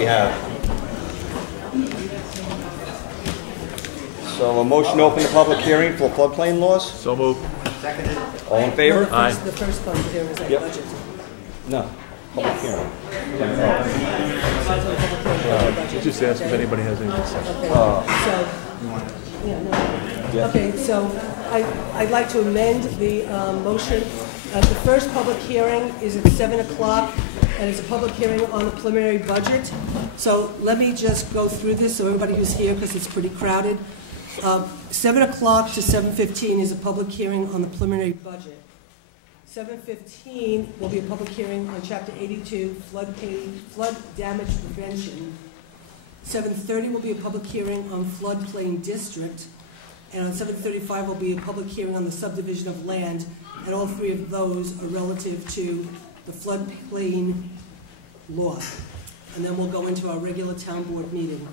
we have. So a motion to open the public hearing for floodplain laws? So moved. Seconded. All in favor? Aye. The first public hearing was on Yep. budget. No, public hearing. Just ask if anybody has anything to say. Okay, so I'd like to amend the motion. The first public hearing is at 7 o'clock, and it's a public hearing on the preliminary budget. So let me just go through this so everybody who's here, because it's pretty crowded. 7 o'clock to 7:15 is a public hearing on the preliminary budget. 7:15 will be a public hearing on Chapter 82, flood damage prevention. 7:30 will be a public hearing on floodplain district. And on 7:35 will be a public hearing on the subdivision of land. And all three of those are relative to the floodplain law. And then we'll go into our regular town board meeting.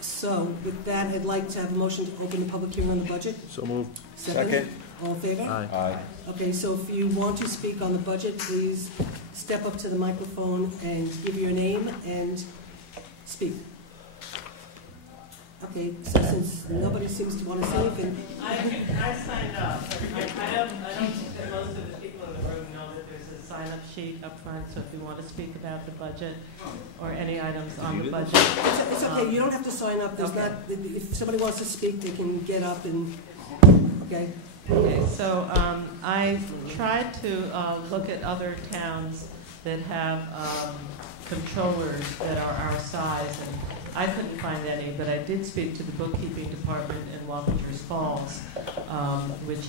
So with that, I'd like to have a motion to open the public hearing on the budget. So moved. Second. All in favor? Aye. Aye. Okay, so if you want to speak on the budget, please step up to the microphone and give your name and speak. Okay, so since nobody seems to want to say anything. I signed up. I don't think that most of the people in the room know that there's a sign-up sheet up front, so if you want to speak about the budget or any items on the budget. It's okay, you don't have to sign up. There's not, if somebody wants to speak, they can get up and, okay? Okay, so I tried to look at other towns that have controllers that are our size, and I couldn't find any, but I did speak to the bookkeeping department in Wappingers Falls, which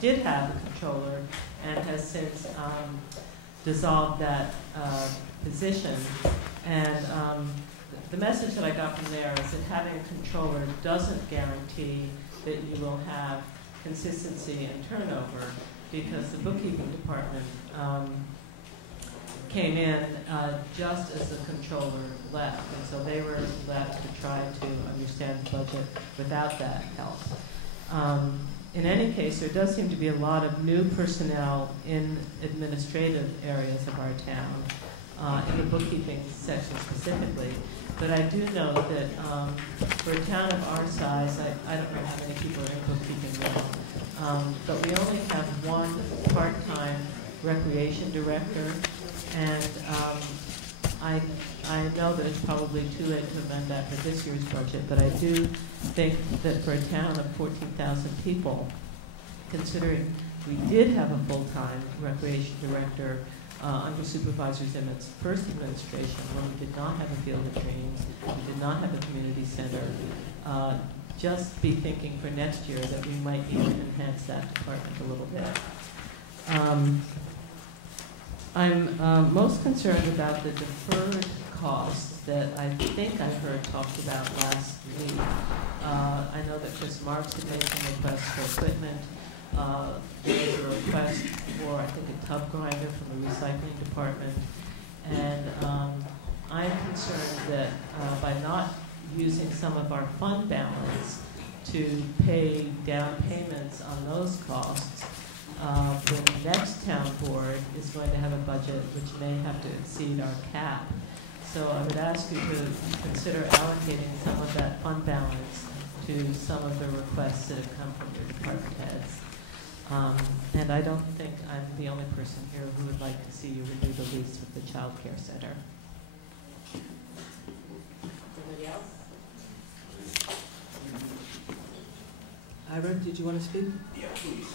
did have a controller and has since dissolved that position. And the message that I got from there is that having a controller doesn't guarantee that you will have consistency and turnover, because the bookkeeping department came in just as the controller left, and so they were left to try to understand the budget without that help. In any case, there does seem to be a lot of new personnel in administrative areas of our town, in the bookkeeping section specifically. But I do know that for a town of our size, I don't know how many people are in bookkeeping now, but we only have one part-time recreation director, and I know that it's probably too late to amend that for this year's budget, but I do think that for a town of 14,000 people, considering we did have a full-time recreation director under Supervisor Zimmert's first administration, when we did not have a field of dreams, we did not have a community center, just be thinking for next year that we might need to enhance that department a little bit. I'm most concerned about the deferred costs that I think I heard talked about last week. I know that Chris Marks had made some requests for equipment. There was a request for, I think, a tub grinder from the recycling department. And I'm concerned that by not using some of our fund balance to pay down payments on those costs, the next town board is going to have a budget which may have to exceed our cap. So I would ask you to consider allocating some of that fund balance to some of the requests that have come from your department heads. And I don't think I'm the only person here who would like to see you renew the lease with the child care center. Anybody else? Ira, did you want to speak? Yeah, please.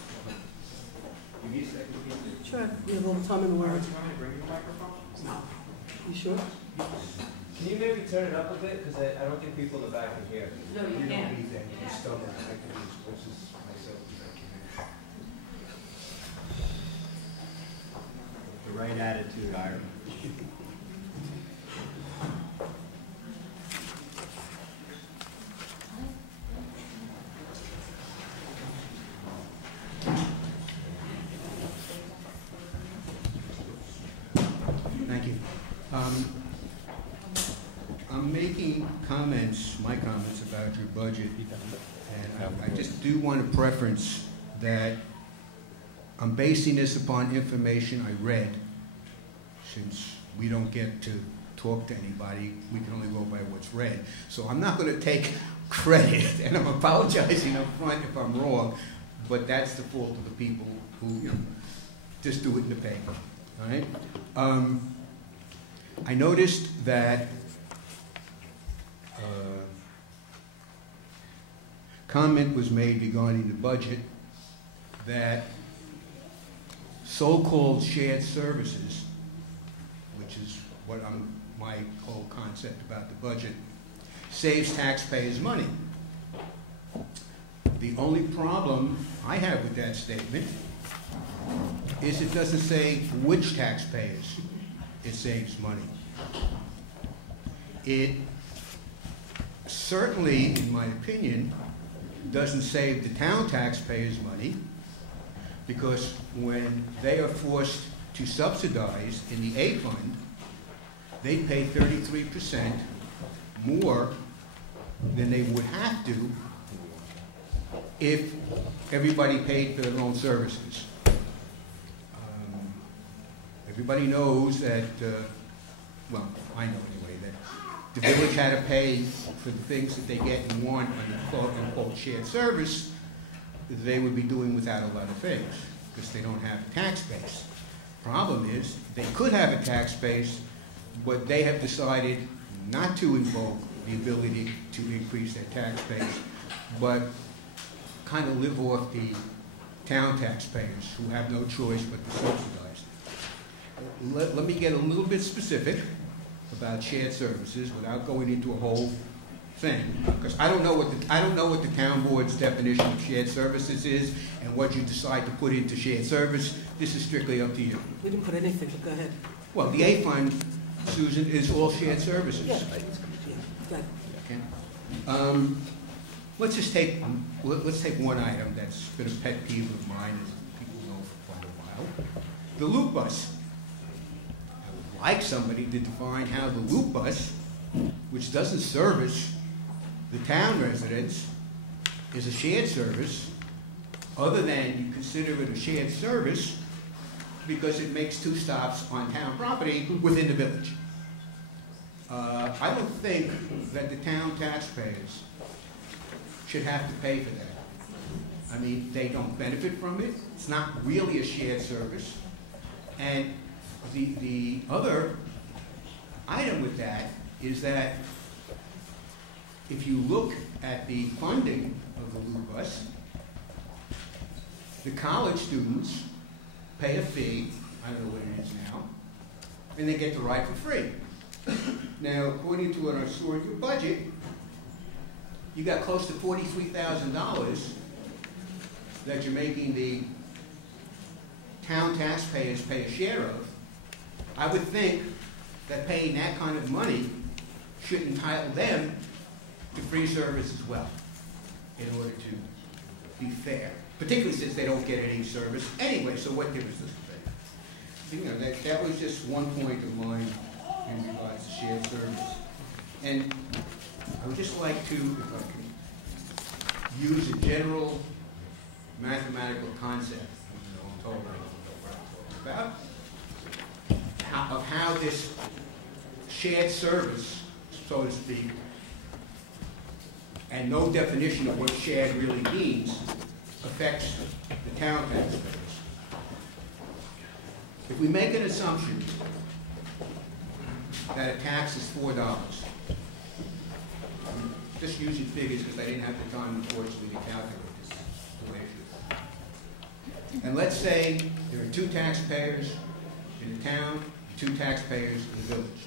Sure. We have a little time in the world. No. You sure? Can you maybe turn it up a bit? Because I don't think people in the back can hear. No, you can't. You still don't. I can be as close as myself as I can. The right attitude, Ira. Thank you. I'm making my comments about your budget, and I just do want to preference that I'm basing this upon information I read, since we don't get to talk to anybody. We can only go by what's read. So I'm not going to take credit, and I'm apologizing up front if I'm wrong, but that's the fault of the people who just do it in the paper. All right? I noticed that comment was made regarding the budget that so-called shared services, which is what my whole concept about the budget, saves taxpayers money. The only problem I have with that statement is it doesn't say which taxpayers it saves money. It certainly, in my opinion, doesn't save the town taxpayers money, because when they are forced to subsidize in the A fund, they pay 33% more than they would have to if everybody paid for their own services. Everybody knows that, well, I know anyway, that the village had to pay for the things that they get and want under quote-unquote shared service, they would be doing without a lot of things because they don't have a tax base. Problem is, they could have a tax base, but they have decided not to invoke the ability to increase their tax base, but kind of live off the town taxpayers who have no choice but to subsidize. Let me get a little bit specific about shared services without going into a whole thing, because I don't know what the town board's definition of shared services is and what you decide to put into shared service. This is strictly up to you. We didn't put anything, but go ahead. Well, the A fund, Susan, is all shared services. Yeah, go ahead. Okay. Let's just take one item that's been a pet peeve of mine, as people know for quite a while. The loop bus. I would like somebody to define how the loop bus, which doesn't service the town residents, is a shared service, other than you consider it a shared service because it makes 2 stops on town property within the village. I don't think that the town taxpayers should have to pay for that. I mean, they don't benefit from it. It's not really a shared service. And the other item with that is that if you look at the funding of the loop bus, the college students pay a fee, I don't know what it is now, and they get the ride for free. Now, according to what I saw in your budget, you got close to $43,000 that you're making the town taxpayers pay a share of. I would think that paying that kind of money should entitle them to free service as well, in order to be fair. Particularly since they don't get any service anyway, so what difference does it make? You know, that was just one point of mine in regards to shared service. And I would just like to, if I can, use a general mathematical concept, I'm told about, of how this shared service, so to speak, and no definition of what shared really means, affects the town taxpayers. If we make an assumption that a tax is $4, just using figures because I didn't have the time, unfortunately, to calculate this the way it should. And let's say there are 2 taxpayers in the town, 2 taxpayers in the village.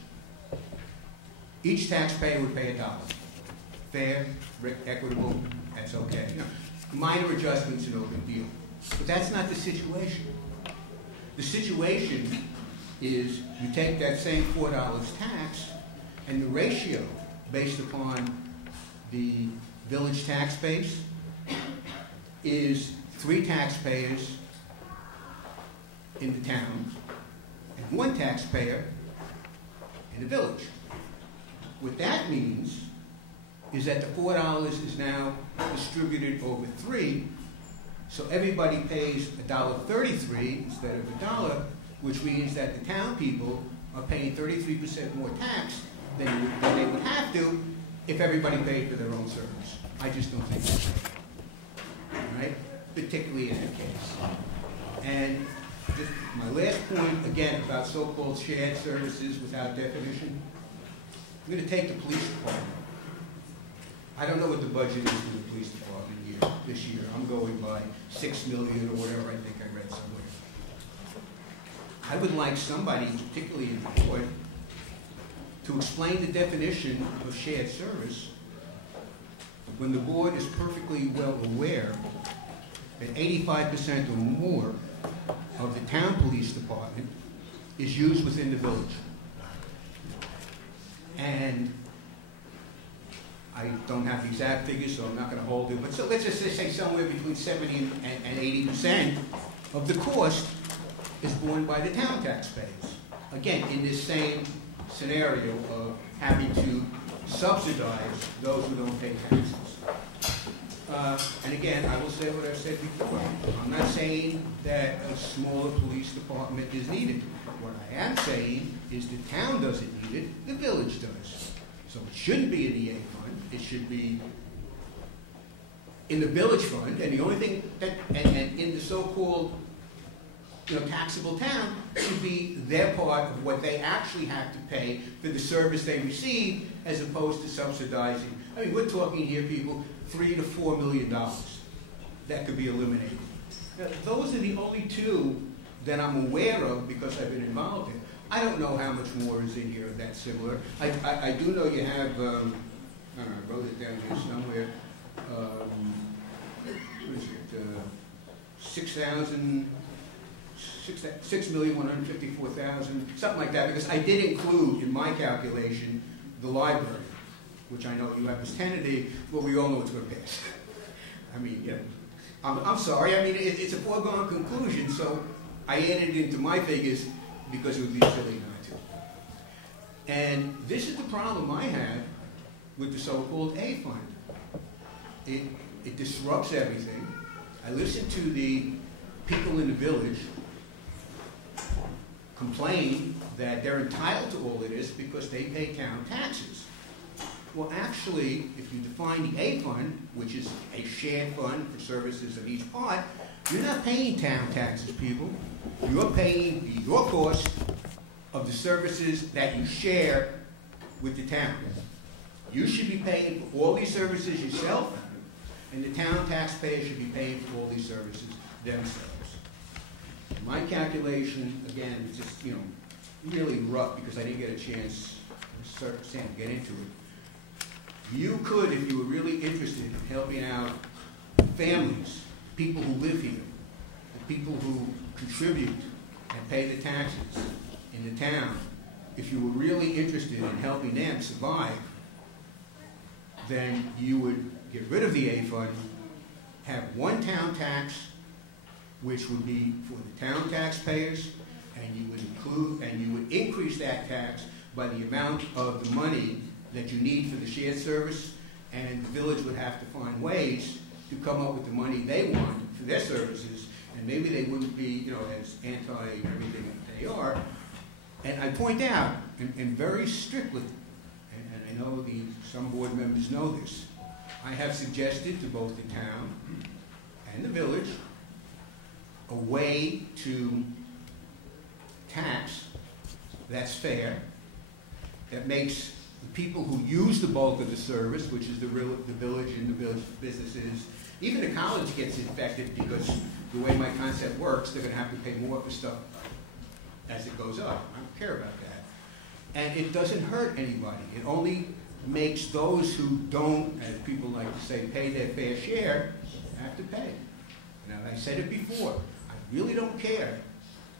Each taxpayer would pay $1. Fair, equitable, that's okay. You know, minor adjustments are no big deal. But that's not the situation. The situation is you take that same $4 tax, and the ratio based upon the village tax base is 3 taxpayers in the town and 1 taxpayer in the village. What that means is that the $4 is now distributed over 3, so everybody pays $1.33 instead of $1, which means that the town people are paying 33% more tax than they would have to if everybody paid for their own service. I just don't think that's right. All right? Particularly in that case. And just my last point, again, about so-called shared services without definition. I'm going to take the police department. I don't know what the budget is for the police department this year. I'm going by $6 million or whatever I think I read somewhere. I would like somebody, particularly in the board, to explain the definition of shared service when the board is perfectly well aware that 85% or more of the town police department is used within the village. And I don't have the exact figures, so I'm not going to hold it, but so let's just say somewhere between 70 and 80% of the cost is borne by the town taxpayers. Again, in this same scenario of having to subsidize those who don't pay taxes. And again, I will say what I've said before. I'm not saying that a smaller police department is needed. What I am saying is the town doesn't need it, the village does. So it shouldn't be in the A fund. It should be in the village fund. And the only thing that, and in the so-called taxable town should be their part of what they actually have to pay for the service they receive, as opposed to subsidizing. I mean, we're talking here, people, $3 to $4 million that could be eliminated. Now, those are the only two that I'm aware of because I've been involved in. I don't know how much more is in here that's similar. I do know you have, I don't know, I wrote it down here somewhere, what is it, 6,154,000, something like that, because I did include in my calculation the library, which I know you have as tentative, but we all know it's going to pass. I mean, I'm sorry, I mean, it's a foregone conclusion, so I added it into my figures because it would be silly not to. And this is the problem I have with the so-called A fund. It disrupts everything. I listen to the people in the village complain that they're entitled to all of this because they pay town taxes. Well, actually, if you define the A fund, which is a shared fund for services of each part, you're not paying town taxes, people. You're paying your cost of the services that you share with the town. You should be paying for all these services yourself, and the town taxpayers should be paying for all these services themselves. My calculation, again, is just, really rough because I didn't get a chance to get into it. You could, if you were really interested in helping out families, people who live here, the people who contribute and pay the taxes in the town, if you were really interested in helping them survive, then you would get rid of the A fund, have one town tax, which would be for the town taxpayers, and you would increase that tax by the amount of the money that you need for the shared service, and the village would have to find ways to come up with the money they want for their services, and maybe they wouldn't be, as anti-everything that they are. And I point out, and very strictly, and I know some board members know this, I have suggested to both the town and the village a way to tax that's fair, that makes the people who use the bulk of the service, which is the village and the village businesses, even the college gets infected because the way my concept works, they're going to have to pay more for stuff as it goes up. I don't care about that. And it doesn't hurt anybody. It only makes those who don't, as people like to say, pay their fair share, have to pay. Now, I said it before. I really don't care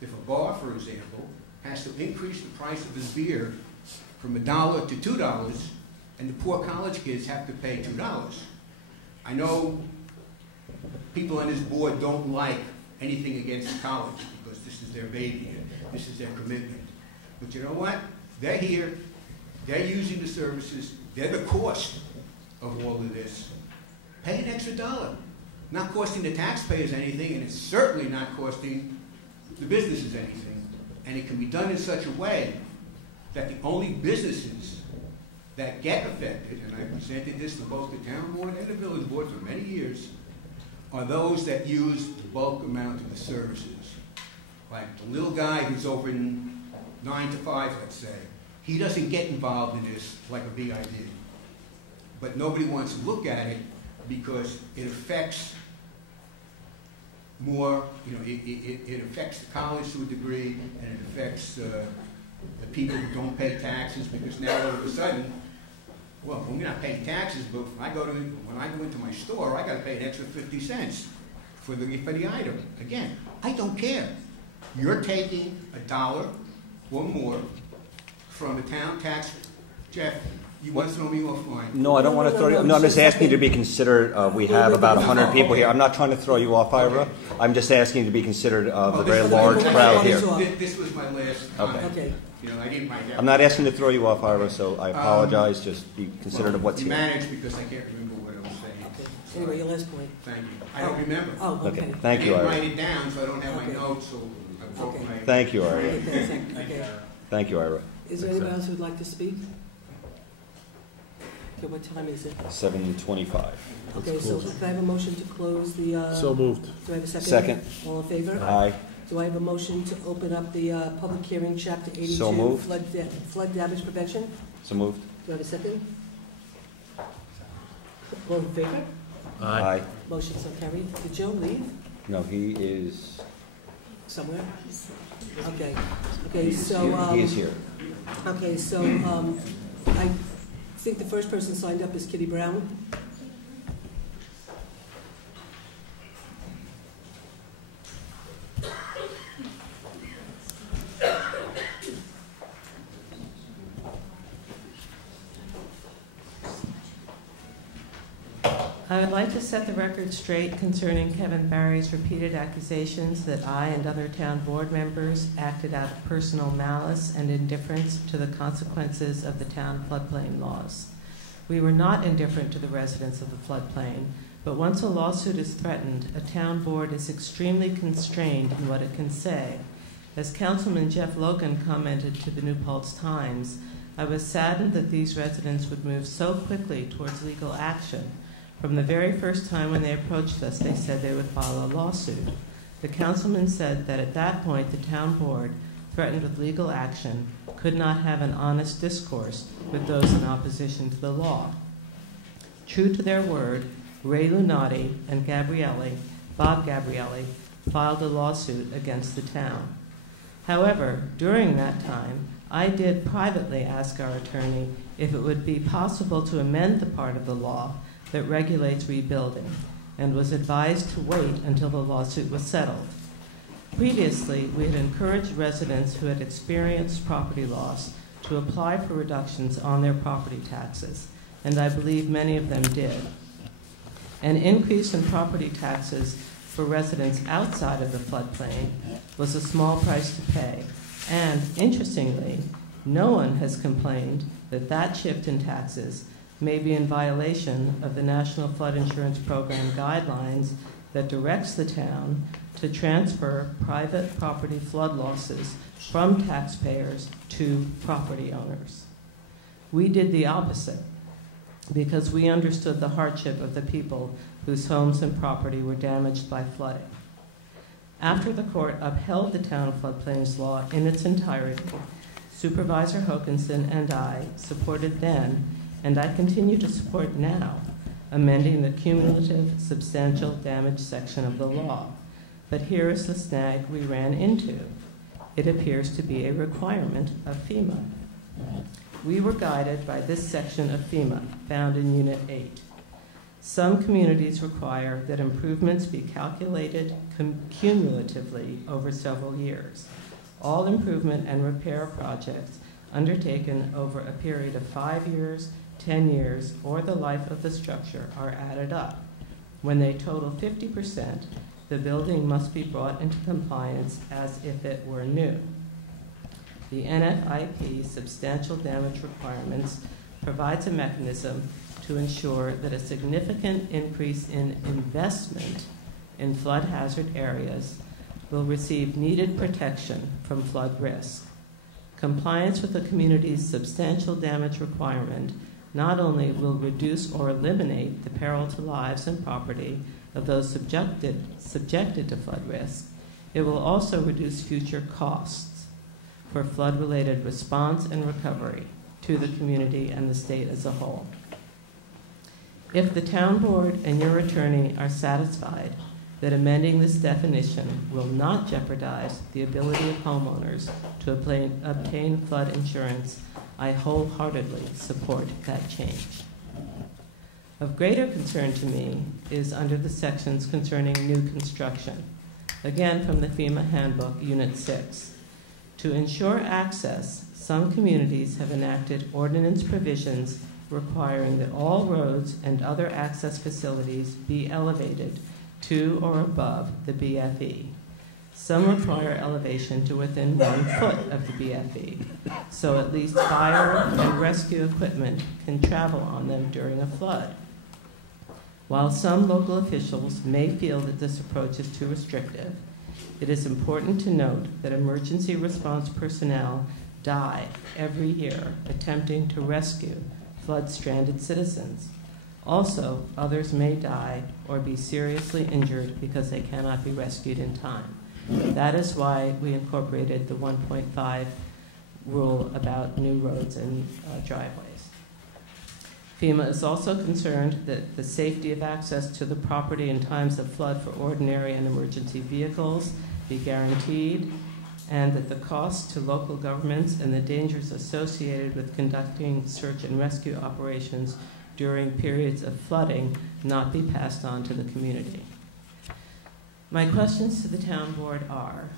if a bar, for example, has to increase the price of his beer from $1 to $2, and the poor college kids have to pay $2. I know people on this board don't like anything against the college because this is their baby and this is their commitment. But you know what? They're here. They're using the services. They're the cost of all of this. Pay an extra $1. Not costing the taxpayers anything, and it's certainly not costing the businesses anything. And it can be done in such a way that the only businesses that get affected, and I presented this to both the town board and the village board for many years, are those that use the bulk amount of the services. Like the little guy who's open 9 to 5, let's say. He doesn't get involved in this like a BID. But nobody wants to look at it because it affects more, it affects the college to a degree, and it affects the people who don't pay taxes, because now all of a sudden, well, we're not paying taxes, but when I go into my store, I got to pay an extra 50 cents for the item. Again, I don't care. You're taking $1 or more from the town tax. Jeff, you want to throw me offline? No, I don't want to throw you. No, I'm just asking you to be considered. We have about 100 people here. I'm not trying to throw you off, Ira. I'm just asking you to be considered of the very large crowd here. This was my last comment. Okay. I didn't write that. I'm not asking to throw you off, Ira, so I apologize. Just be considerate of what's here. Managed because I can't remember what I was saying. Okay. Anyway, your last point. Thank you. I don't remember. Oh, okay. Okay. Thank you, I didn't Ira. write it down, so I don't have my notes. So I broke Okay. my. Thank you, Ira. Okay. Thank you, Ira. Is there anybody else who would like to speak? Okay, what time is it? 7:25. Okay, so can I have a motion to close the, So moved. do I have a second? Second. All in favor? Aye. Do I have a motion to open up the public hearing, Chapter 82? So moved. Flood damage prevention? So moved. Do I have a second? All in favor? Aye. Motion so carried. Did Joe leave No, he is. somewhere? Okay. Okay, so, He is here. okay, so, I think the first person signed up is Kitty Brown. I would like to set the record straight concerning Kevin Barry's repeated accusations that I and other town board members acted out of personal malice and indifference to the consequences of the town floodplain laws. We were not indifferent to the residents of the floodplain, but once a lawsuit is threatened, a town board is extremely constrained in what it can say. As Councilman Jeff Logan commented to the New Paltz Times, I was saddened that these residents would move so quickly towards legal action. From the very first time when they approached us, they said they would file a lawsuit. The councilman said that at that point, the town board, threatened with legal action, could not have an honest discourse with those in opposition to the law. True to their word, Ray Lunati and Bob Gabrielli, filed a lawsuit against the town. However, during that time, I did privately ask our attorney if it would be possible to amend the part of the law that regulates rebuilding, and was advised to wait until the lawsuit was settled. Previously, we had encouraged residents who had experienced property loss to apply for reductions on their property taxes, and I believe many of them did. An increase in property taxes for residents outside of the floodplain was a small price to pay, and interestingly, no one has complained that that shift in taxes may be in violation of the National Flood Insurance Program guidelines that directs the town to transfer private property flood losses from taxpayers to property owners. We did the opposite because we understood the hardship of the people whose homes and property were damaged by flooding. After the court upheld the town floodplains law in its entirety, Supervisor Hokanson and I supported then, and I continue to support now, amending the cumulative substantial damage section of the law. But here is the snag we ran into. It appears to be a requirement of FEMA. We were guided by this section of FEMA, found in Unit 8. Some communities require that improvements be calculated cumulatively over several years. All improvement and repair projects undertaken over a period of 5 years, 10 years, or the life of the structure are added up. When they total 50%, the building must be brought into compliance as if it were new. The NFIP substantial damage requirements provides a mechanism to ensure that a significant increase in investment in flood hazard areas will receive needed protection from flood risk. Compliance with the community's substantial damage requirement not only will reduce or eliminate the peril to lives and property of those subjected to flood risk, it will also reduce future costs for flood-related response and recovery to the community and the state as a whole. If the town board and your attorney are satisfied that amending this definition will not jeopardize the ability of homeowners to obtain flood insurance, I wholeheartedly support that change. Of greater concern to me is under the sections concerning new construction, again from the FEMA Handbook, Unit 6. To ensure access, some communities have enacted ordinance provisions requiring that all roads and other access facilities be elevated to or above the BFE. Some require elevation to within 1 foot of the BFE, so at least fire and rescue equipment can travel on them during a flood. While some local officials may feel that this approach is too restrictive, it is important to note that emergency response personnel die every year attempting to rescue flood-stranded citizens. Also, others may die or be seriously injured because they cannot be rescued in time. That is why we incorporated the 1.5 rule about new roads and driveways. FEMA is also concerned that the safety of access to the property in times of flood for ordinary and emergency vehicles be guaranteed, and that the costs to local governments and the dangers associated with conducting search and rescue operations during periods of flooding not be passed on to the community. My questions to the town board are,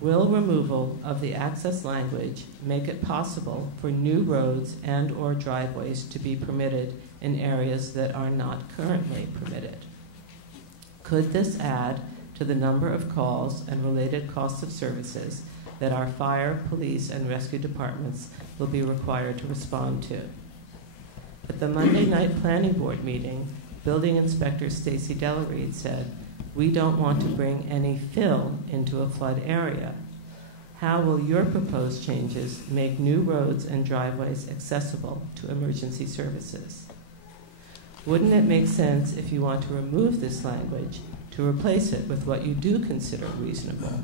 will removal of the access language make it possible for new roads and or driveways to be permitted in areas that are not currently permitted? Could this add to the number of calls and related costs of services that our fire, police, and rescue departments will be required to respond to? At the Monday night planning board meeting, Building Inspector Stacy Delareed said, "We don't want to bring any fill into a flood area." How will your proposed changes make new roads and driveways accessible to emergency services? Wouldn't it make sense, if you want to remove this language, to replace it with what you do consider reasonable?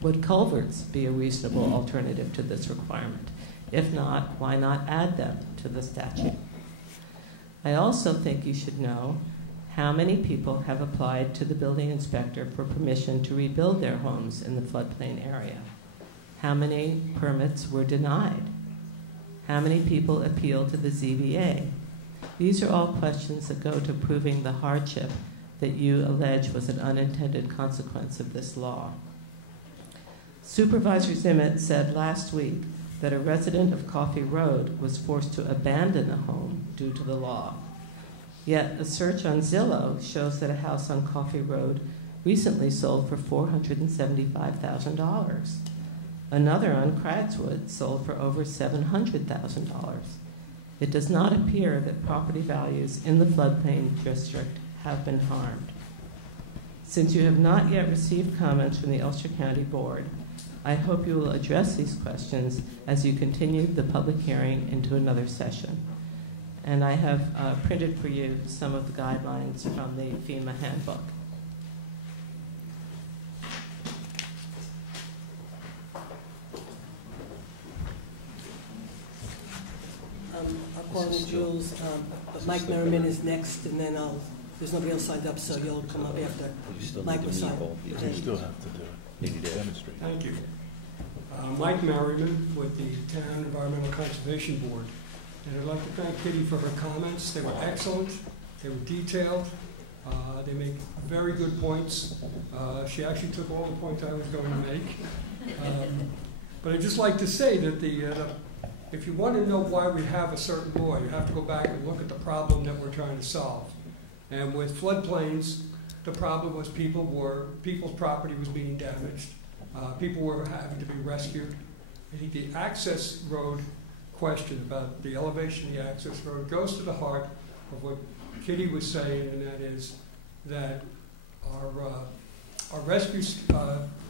Would culverts be a reasonable alternative to this requirement? If not, why not add them to the statute? I also think you should know how many people have applied to the building inspector for permission to rebuild their homes in the floodplain area. How many permits were denied? How many people appealed to the ZBA? These are all questions that go to proving the hardship that you allege was an unintended consequence of this law. Supervisor Zimmett said last week that a resident of Coffee Road was forced to abandon a home due to the law. Yet a search on Zillow shows that a house on Coffee Road recently sold for $475,000. Another on Craigswood sold for over $700,000. It does not appear that property values in the floodplain district have been harmed. Since you have not yet received comments from the Ulster County Board, I hope you will address these questions as you continue the public hearing into another session. And I have printed for you some of the guidelines from the FEMA handbook. According to rules, but Mike Merriman is next, and then there's nobody else signed up, so you'll come up after Mike was signed. You still have to do it. Demonstrate. Thank you. Mike Merriman with the Town Environmental Conservation Board. And I'd like to thank Kitty for her comments. They were excellent. They were detailed. They make very good points. She actually took all the points I was going to make. But I'd just like to say that if you want to know why we have a certain law, you have to go back and look at the problem that we're trying to solve. And with floodplains, the problem was people's property was being damaged. People were having to be rescued. I think the access road question about the elevation of the access road goes to the heart of what Kitty was saying, and that is that our rescue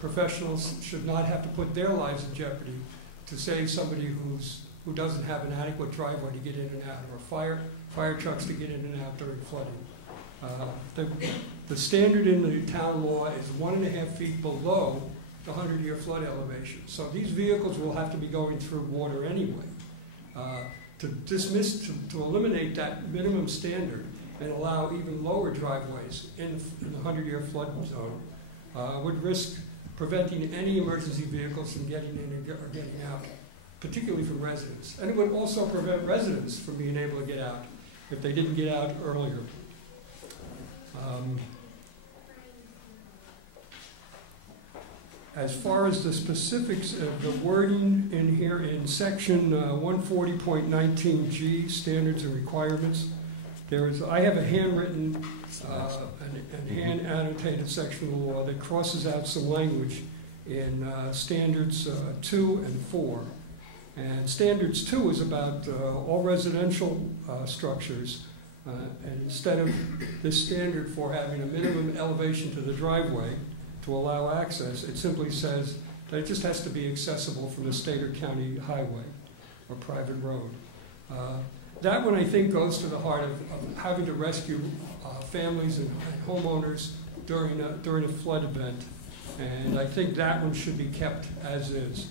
professionals should not have to put their lives in jeopardy to save somebody who doesn't have an adequate driveway to get in and out, or fire trucks to get in and out during flooding. The standard in the town law is 1.5 feet below the 100-year flood elevation. So these vehicles will have to be going through water anyway. To eliminate that minimum standard and allow even lower driveways in the 100-year flood zone would risk preventing any emergency vehicles from getting in or getting out, particularly from residents. And it would also prevent residents from being able to get out if they didn't get out earlier. As far as the specifics of the wording in here in section 140.19G, standards and requirements, I have a handwritten and hand annotated section of the law that crosses out some language in standards 2 and 4. And standards 2 is about all residential structures. And instead of this standard for having a minimum elevation to the driveway to allow access, it simply says that it just has to be accessible from the state or county highway or private road. That one, I think, goes to the heart of having to rescue families and homeowners during a flood event. And I think that one should be kept as is.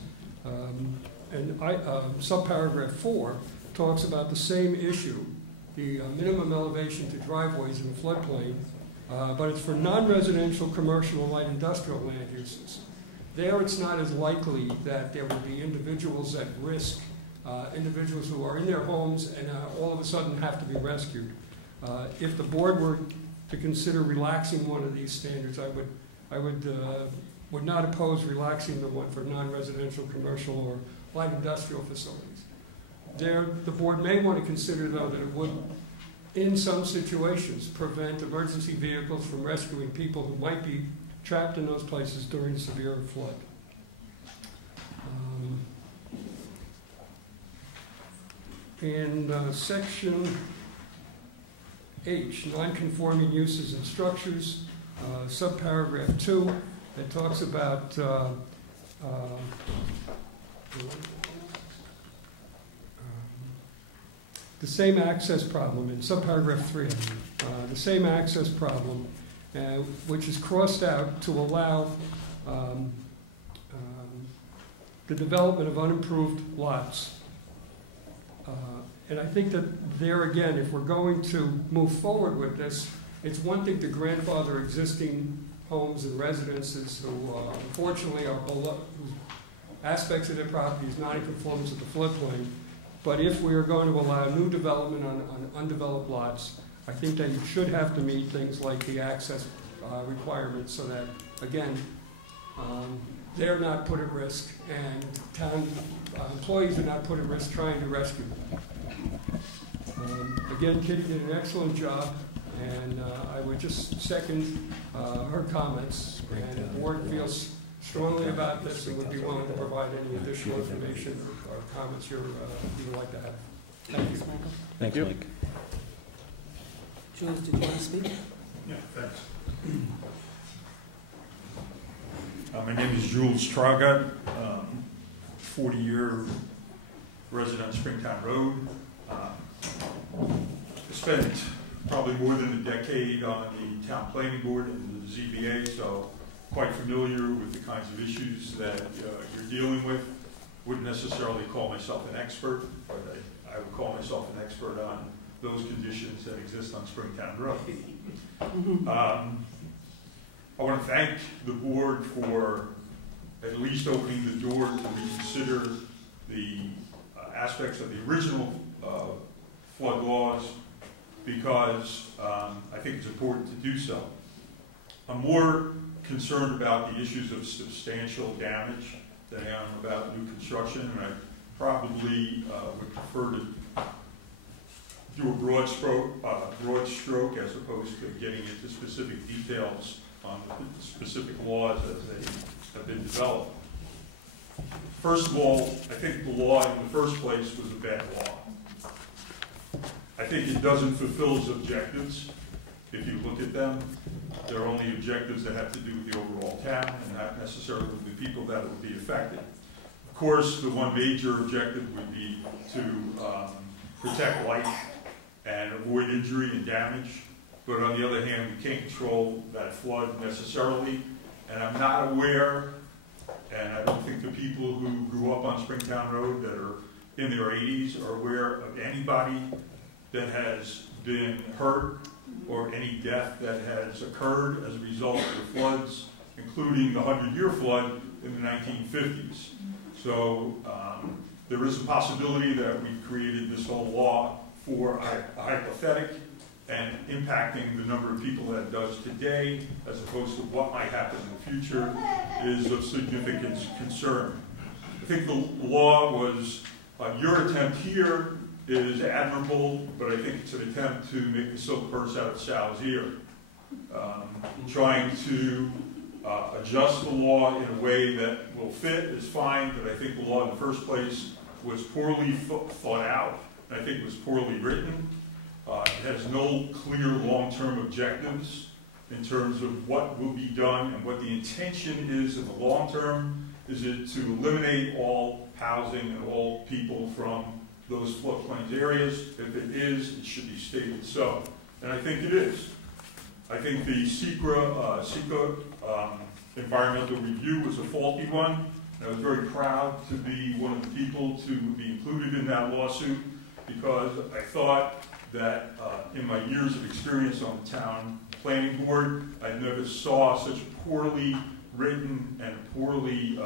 Subparagraph 4 talks about the same issue, the minimum elevation to driveways in the floodplain, but it's for non-residential, commercial, and light industrial land uses. There, it's not as likely that there would be individuals at risk, individuals who are in their homes and all of a sudden have to be rescued. If the board were to consider relaxing one of these standards, I would not oppose relaxing the one for non-residential, commercial, or light industrial facilities. The board may want to consider, though, that it would, in some situations, prevent emergency vehicles from rescuing people who might be trapped in those places during a severe flood. In section H, non-conforming uses and structures, subparagraph 2, it talks about the same access problem in subparagraph 3, the same access problem, which is crossed out to allow the development of unimproved lots. And I think that there again, if we're going to move forward with this, it's one thing to grandfather existing homes and residences who unfortunately are below, aspects of their property is not in conformance with the floodplain. But if we are going to allow new development on undeveloped lots, I think that you should have to meet things like the access requirements so that, again, they're not put at risk and town employees are not put at risk trying to rescue them. Again, Kitty did an excellent job, and I would just second her comments. And the board feels strongly about this and would be willing to provide any additional information or comments you would like to have. Thank you. Thanks, Michael. Thanks, Mike. Jules, did you want to speak? Yeah, thanks. My name is Jules Traugott, 40-year resident of Springtown Road. I spent probably more than a decade on the town planning board and the ZBA, so quite familiar with the kinds of issues that you're dealing with. Wouldn't necessarily call myself an expert, but I would call myself an expert on those conditions that exist on Springtown Road. I want to thank the board for at least opening the door to reconsider the aspects of the original flood laws, because I think it's important to do so. I'm more concerned about the issues of substantial damage than I am about new construction, and I probably would prefer to do a broad stroke as opposed to getting into specific details on the specific laws as they have been developed. First of all, I think the law in the first place was a bad law. I think it doesn't fulfill its objectives. If you look at them, there are only objectives that have to do with the overall town and not necessarily with the people that will be affected. Of course, the one major objective would be to protect life and avoid injury and damage. But on the other hand, we can't control that flood necessarily. And I'm not aware, and I don't think the people who grew up on Springtown Road that are in their 80s are aware of anybody that has been hurt or any death that has occurred as a result of the floods, including the 100-year flood in the 1950s. So there is a possibility that we created this whole law for a hypothetical and impacting the number of people that it does today, as opposed to what might happen in the future, is of significant concern. I think the law was, your attempt here is admirable, but I think it's an attempt to make the silk purse out of Sal's ear. Trying to adjust the law in a way that will fit is fine, but I think the law in the first place was poorly thought out, and I think it was poorly written. It has no clear long-term objectives in terms of what will be done and what the intention is in the long term. Is it to eliminate all housing and all people from those floodplain areas? If it is, it should be stated so. And I think it is. I think the SECRA environmental review was a faulty one. And I was very proud to be one of the people to be included in that lawsuit, because I thought that in my years of experience on the town planning board, I never saw such poorly written and poorly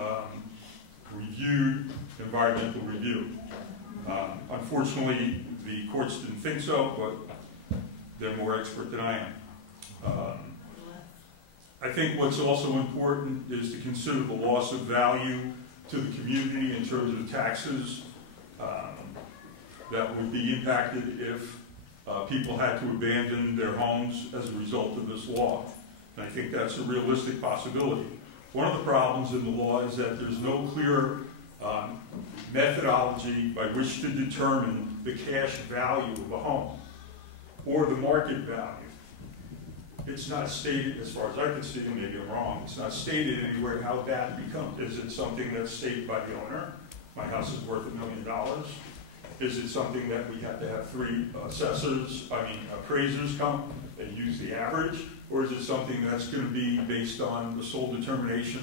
reviewed environmental review. Unfortunately, the courts didn't think so, but they're more expert than I am. I think what's also important is to consider the loss of value to the community in terms of taxes that would be impacted if people had to abandon their homes as a result of this law. And I think that's a realistic possibility. One of the problems in the law is that there's no clear methodology by which to determine the cash value of a home or the market value. It's not stated, as far as I can see, and maybe I'm wrong, it's not stated anywhere how that becomes. Is it something that's stated by the owner? My house is worth $1 million. Is it something that we have to have 3 appraisers come and use the average? Or is it something that's going to be based on the sole determination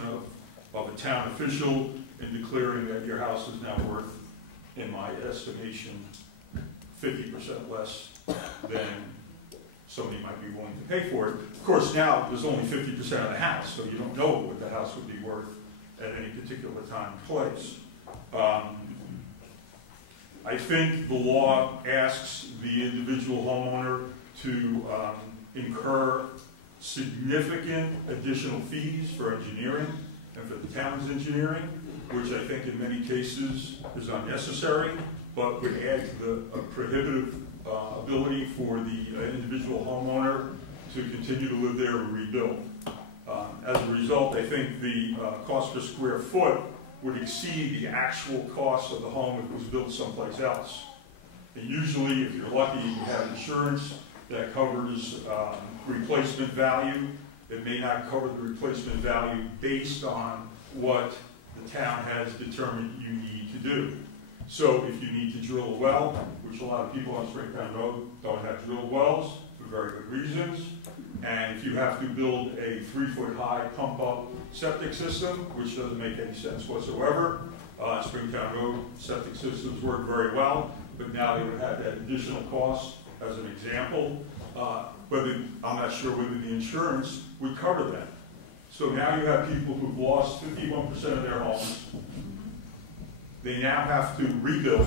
of a town official in declaring that your house is now worth, in my estimation, 50% less than somebody might be willing to pay for it? Of course, now there's only 50% of the house, so you don't know what the house would be worth at any particular time and place. I think the law asks the individual homeowner to incur significant additional fees for engineering and for the town's engineering, which I think in many cases is unnecessary, but would add to the prohibitive ability for the individual homeowner to continue to live there or rebuild. As a result, I think the cost per square foot would exceed the actual cost of the home if it was built someplace else. And usually, if you're lucky, you have insurance that covers replacement value. It may not cover the replacement value based on what the town has determined you need to do. So if you need to drill a well, which a lot of people on Springtown Road don't have drilled wells for very good reasons, and if you have to build a 3-foot-high pump-up septic system, which doesn't make any sense whatsoever, Springtown Road septic systems work very well, but now they would have that additional cost as an example. I'm not sure whether the insurance would cover that. So now you have people who've lost 51% of their homes. They now have to rebuild,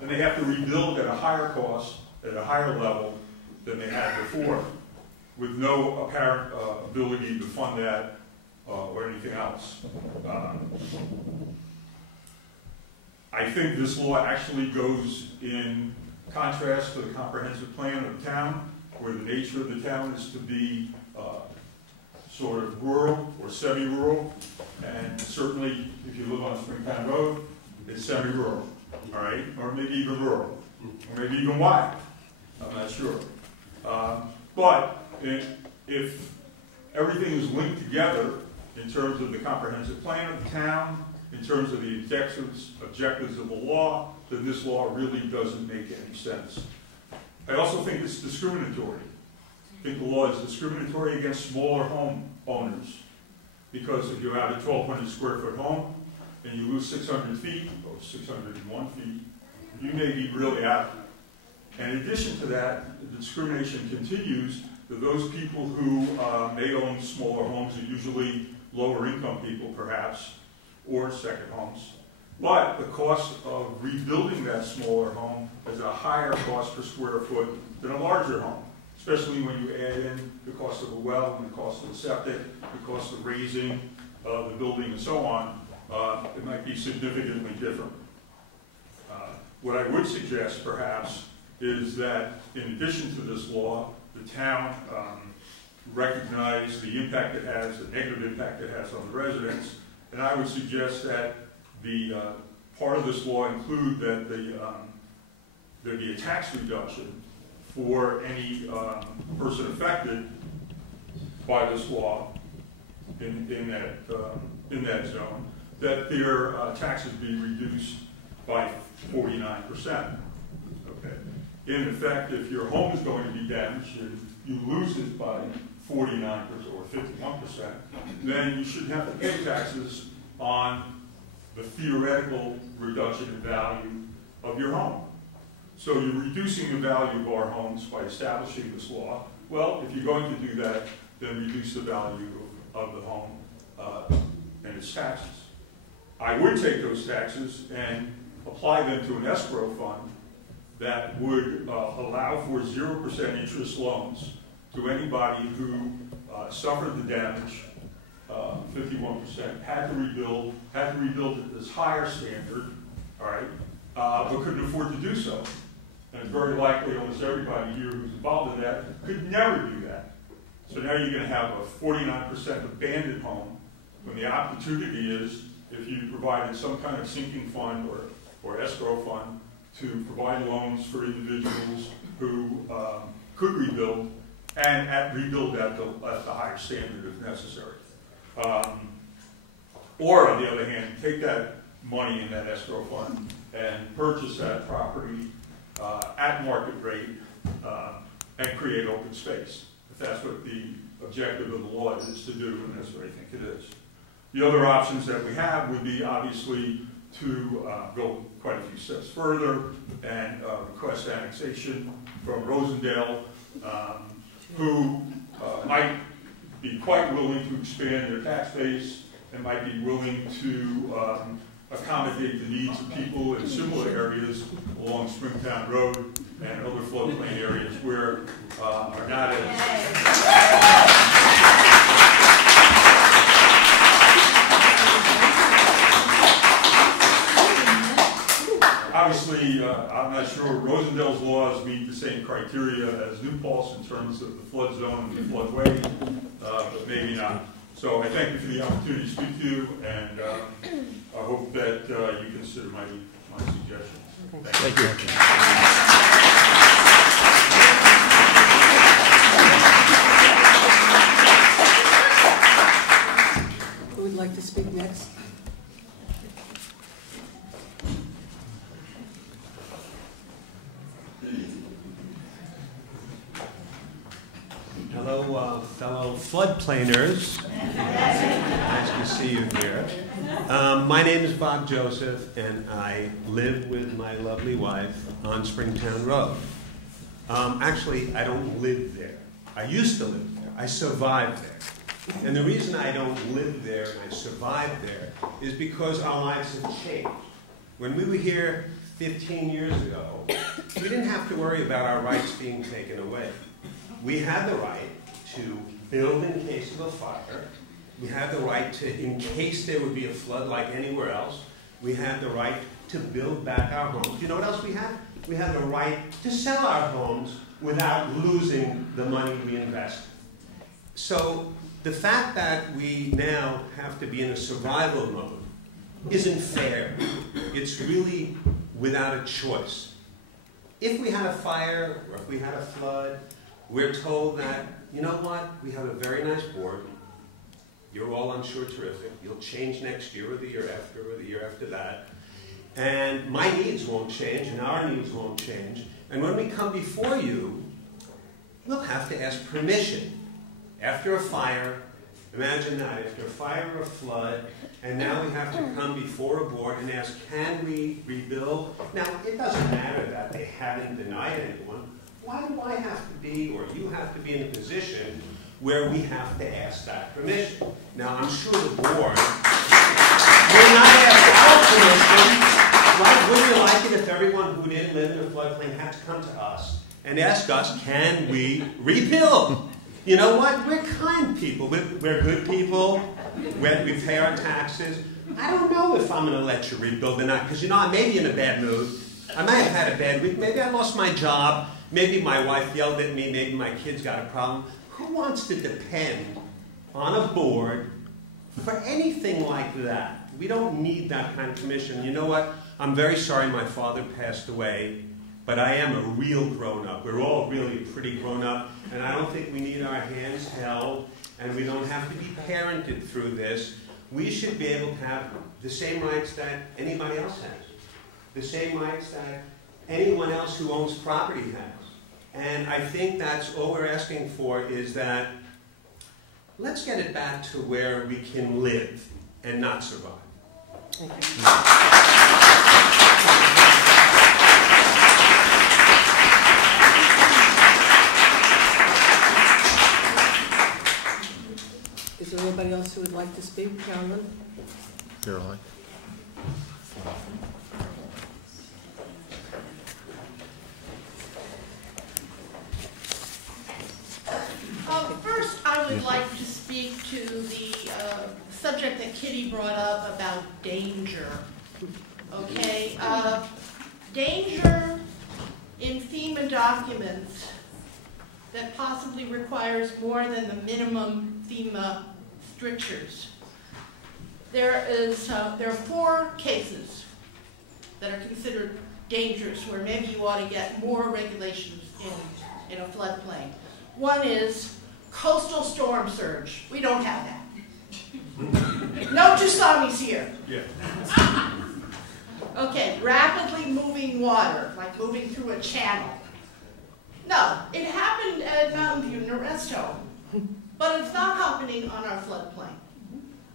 and they have to rebuild at a higher cost, at a higher level than they had before, with no apparent ability to fund that or anything else. I think this law actually goes in contrast to the comprehensive plan of the town, where the nature of the town is to be sort of rural or semi-rural, and certainly if you live on Springtown Road, it's semi-rural, all right, or maybe even rural, or maybe even wide. I'm not sure. But if everything is linked together in terms of the comprehensive plan of the town, in terms of the objectives of the law, then this law really doesn't make any sense. I also think it's discriminatory. I think the law is discriminatory against smaller home owners, because if you have a 1,200 square foot home and you lose 600 feet or 601 feet, you may be really out. And in addition to that, the discrimination continues to those people who may own smaller homes, are usually lower income people perhaps, or second homes. But the cost of rebuilding that smaller home is a higher cost per square foot than a larger home, especially when you add in the cost of a well and the cost of the septic, the cost of raising the building and so on. It might be significantly different. What I would suggest perhaps is that in addition to this law, the town recognize the impact it has, the negative impact it has on the residents, and I would suggest that the part of this law include that there be a tax reduction for any person affected by this law in that zone, that their taxes be reduced by 49%. Okay. In effect, if your home is going to be damaged and you lose it by 49% or 51%, then you should have to pay taxes on the theoretical reduction in value of your home. So you're reducing the value of our homes by establishing this law. Well, if you're going to do that, then reduce the value of the home and its taxes. I would take those taxes and apply them to an escrow fund that would allow for 0% interest loans to anybody who suffered the damage, 51%, had to rebuild at this higher standard, all right, but couldn't afford to do so. And it's very likely almost everybody here who's involved in that could never do that. So now you're going to have a 49% abandoned home when the opportunity is, if you provided some kind of sinking fund or escrow fund to provide loans for individuals who could rebuild and rebuild at the higher standard if necessary. Or on the other hand, take that money in that escrow fund and purchase that property at market rate and create open space. If that's what the objective of the law is to do, and that's what I think it is. The other options that we have would be obviously to go quite a few steps further and request annexation from Rosendale, who might be quite willing to expand their tax base and might be willing to accommodate the needs of people in similar areas along Springtown Road and other floodplain areas where are not as... Obviously, I'm not sure Rosendale's laws meet the same criteria as New Paltz in terms of the flood zone and the floodway, but maybe not. So I thank you for the opportunity to speak to you, and I hope that you consider my suggestions. Thank you. Who would like to speak next? Hello, fellow floodplainers. Nice to see you here. My name is Bob Joseph, and I live with my lovely wife on Springtown Road. Actually, I don't live there. I used to live there. I survived there. And the reason I don't live there and I survived there is because our lives have changed. When we were here 15 years ago, we didn't have to worry about our rights being taken away. We had the right to build in case of a fire. We had the right to, in case there would be a flood like anywhere else, we had the right to build back our homes. You know what else we had? We had the right to sell our homes without losing the money we invest. So the fact that we now have to be in a survival mode isn't fair. It's really without a choice. If we had a fire or if we had a flood, we're told that, you know what, we have a very nice board, You're all, I'm sure, terrific. You'll change next year or the year after or the year after that. And my needs won't change and our needs won't change. And when we come before you, we'll have to ask permission. After a fire, imagine that, after a fire or a flood, and now we have to come before a board and ask, can we rebuild? Now, it doesn't matter that they haven't denied anyone. Why do I have to be, or you have to be in a position where we have to ask that permission? Now, I'm sure the board will not ask our permission. Right? Wouldn't you like it if everyone who didn't live in a floodplain had to come to us and ask us, can we rebuild? You know what? We're kind people. We're good people. We pay our taxes. I don't know if I'm going to let you rebuild or not, because, you know, I may be in a bad mood. I might have had a bad week. Maybe I lost my job. Maybe my wife yelled at me. Maybe my kids got a problem. Who wants to depend on a board for anything like that? We don't need that kind of permission. You know what? I'm very sorry my father passed away, but I am a real grown-up. We're all really pretty grown-up, and I don't think we need our hands held, and we don't have to be parented through this. We should be able to have the same rights that anybody else has, the same rights that anyone else who owns property has. And I think that's all we're asking for, is that let's get it back to where we can live and not survive. Thank you. Is there anybody else who would like to speak? Carolyn? Caroline. First, I would like to speak to the subject that Kitty brought up about danger. Okay, danger in FEMA documents that possibly requires more than the minimum FEMA strictures. There are 4 cases that are considered dangerous where maybe you ought to get more regulations in a floodplain. One is coastal storm surge. We don't have that. No tsunamis here. Yeah. Okay, rapidly moving water, like moving through a channel. No, it happened at Mountain View, Neresto, but it's not happening on our floodplain.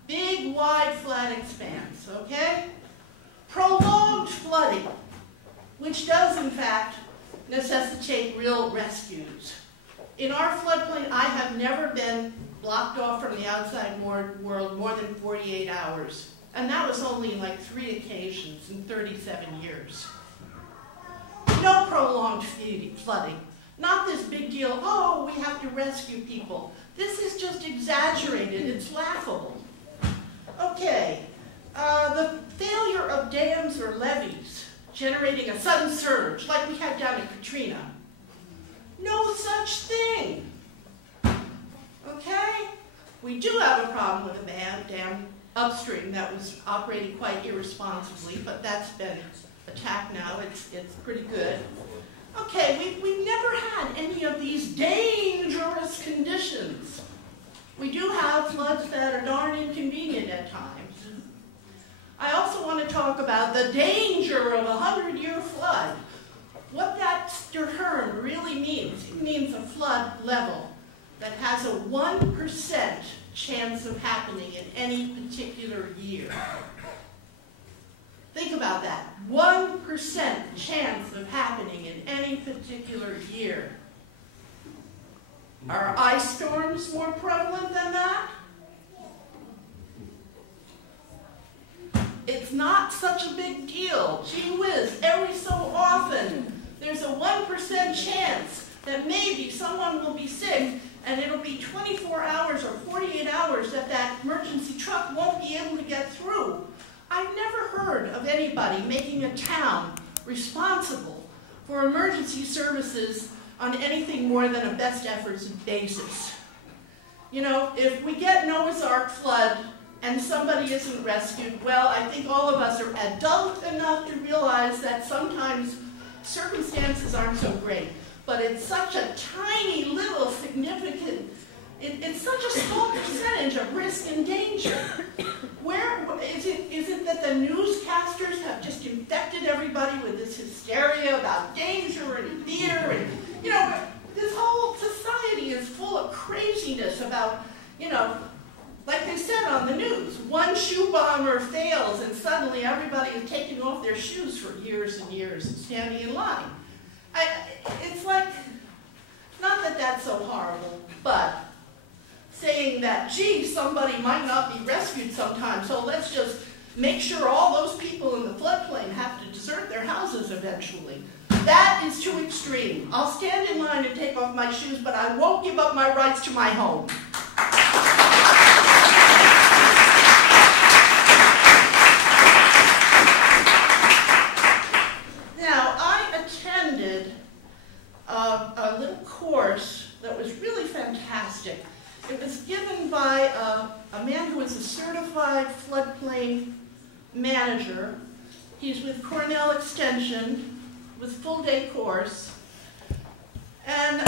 Big, wide, flat expanse, okay? Prolonged flooding, which does, in fact, necessitate real rescues. In our floodplain, I have never been blocked off from the outside world more than 48 hours. And that was only like 3 occasions in 37 years. No prolonged flooding. Not this big deal, oh, we have to rescue people. This is just exaggerated. It's laughable. Okay, the failure of dams or levees generating a sudden surge, like we had down in Katrina. No such thing. Okay? We do have a problem with a dam upstream that was operating quite irresponsibly, but that's been attacked now. It's pretty good. Okay, we've never had any of these dangerous conditions. We do have floods that are darn inconvenient at times. I also want to talk about the danger of a 100-year flood. What that term really means, it means a flood level that has a 1% chance of happening in any particular year. Think about that. 1% chance of happening in any particular year. Are ice storms more prevalent than that? It's not such a big deal. Gee whiz, every so often there's a 1% chance that maybe someone will be sick and it'll be 24 hours or 48 hours that that emergency truck won't be able to get through. I've never heard of anybody making a town responsible for emergency services on anything more than a best efforts basis. You know, if we get Noah's Ark flood and somebody isn't rescued, well, I think all of us are adult enough to realize that sometimes circumstances aren't so great. But it's such a tiny little significant It's such a small percentage of risk and danger. Where is it that the newscasters have just infected everybody with this hysteria about danger and fear? And, you know, this whole society is full of craziness about, you know, like they said on the news, one shoe bomber fails and suddenly everybody is taking off their shoes for years and years and standing in line. It's like, not that that's so horrible, but saying that, gee, somebody might not be rescued sometime, so let's just make sure all those people in the floodplain have to desert their houses eventually. That is too extreme. I'll stand in line and take off my shoes, but I won't give up my rights to my home. Now, I attended a little course that was really fantastic. It was given by a man who is a certified floodplain manager. He's with Cornell Extension, with full-day course. And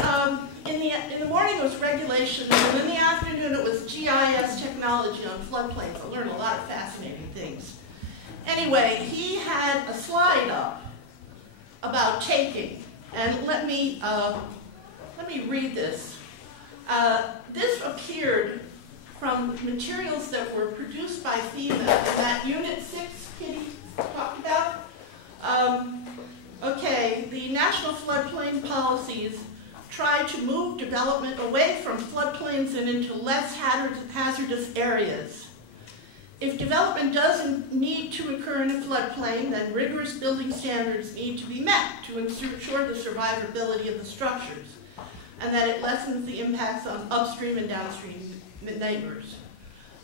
in the morning it was regulation, and in the afternoon it was GIS technology on floodplains. I learned a lot of fascinating things. Anyway, he had a slide up about taking, and let me read this. This appeared from materials that were produced by FEMA in that Unit 6 Kitty talked about. Okay, the national floodplain policies try to move development away from floodplains and into less hazardous areas. If development doesn't need to occur in a floodplain, then rigorous building standards need to be met to ensure the survivability of the structures, and that it lessens the impacts on upstream and downstream neighbors.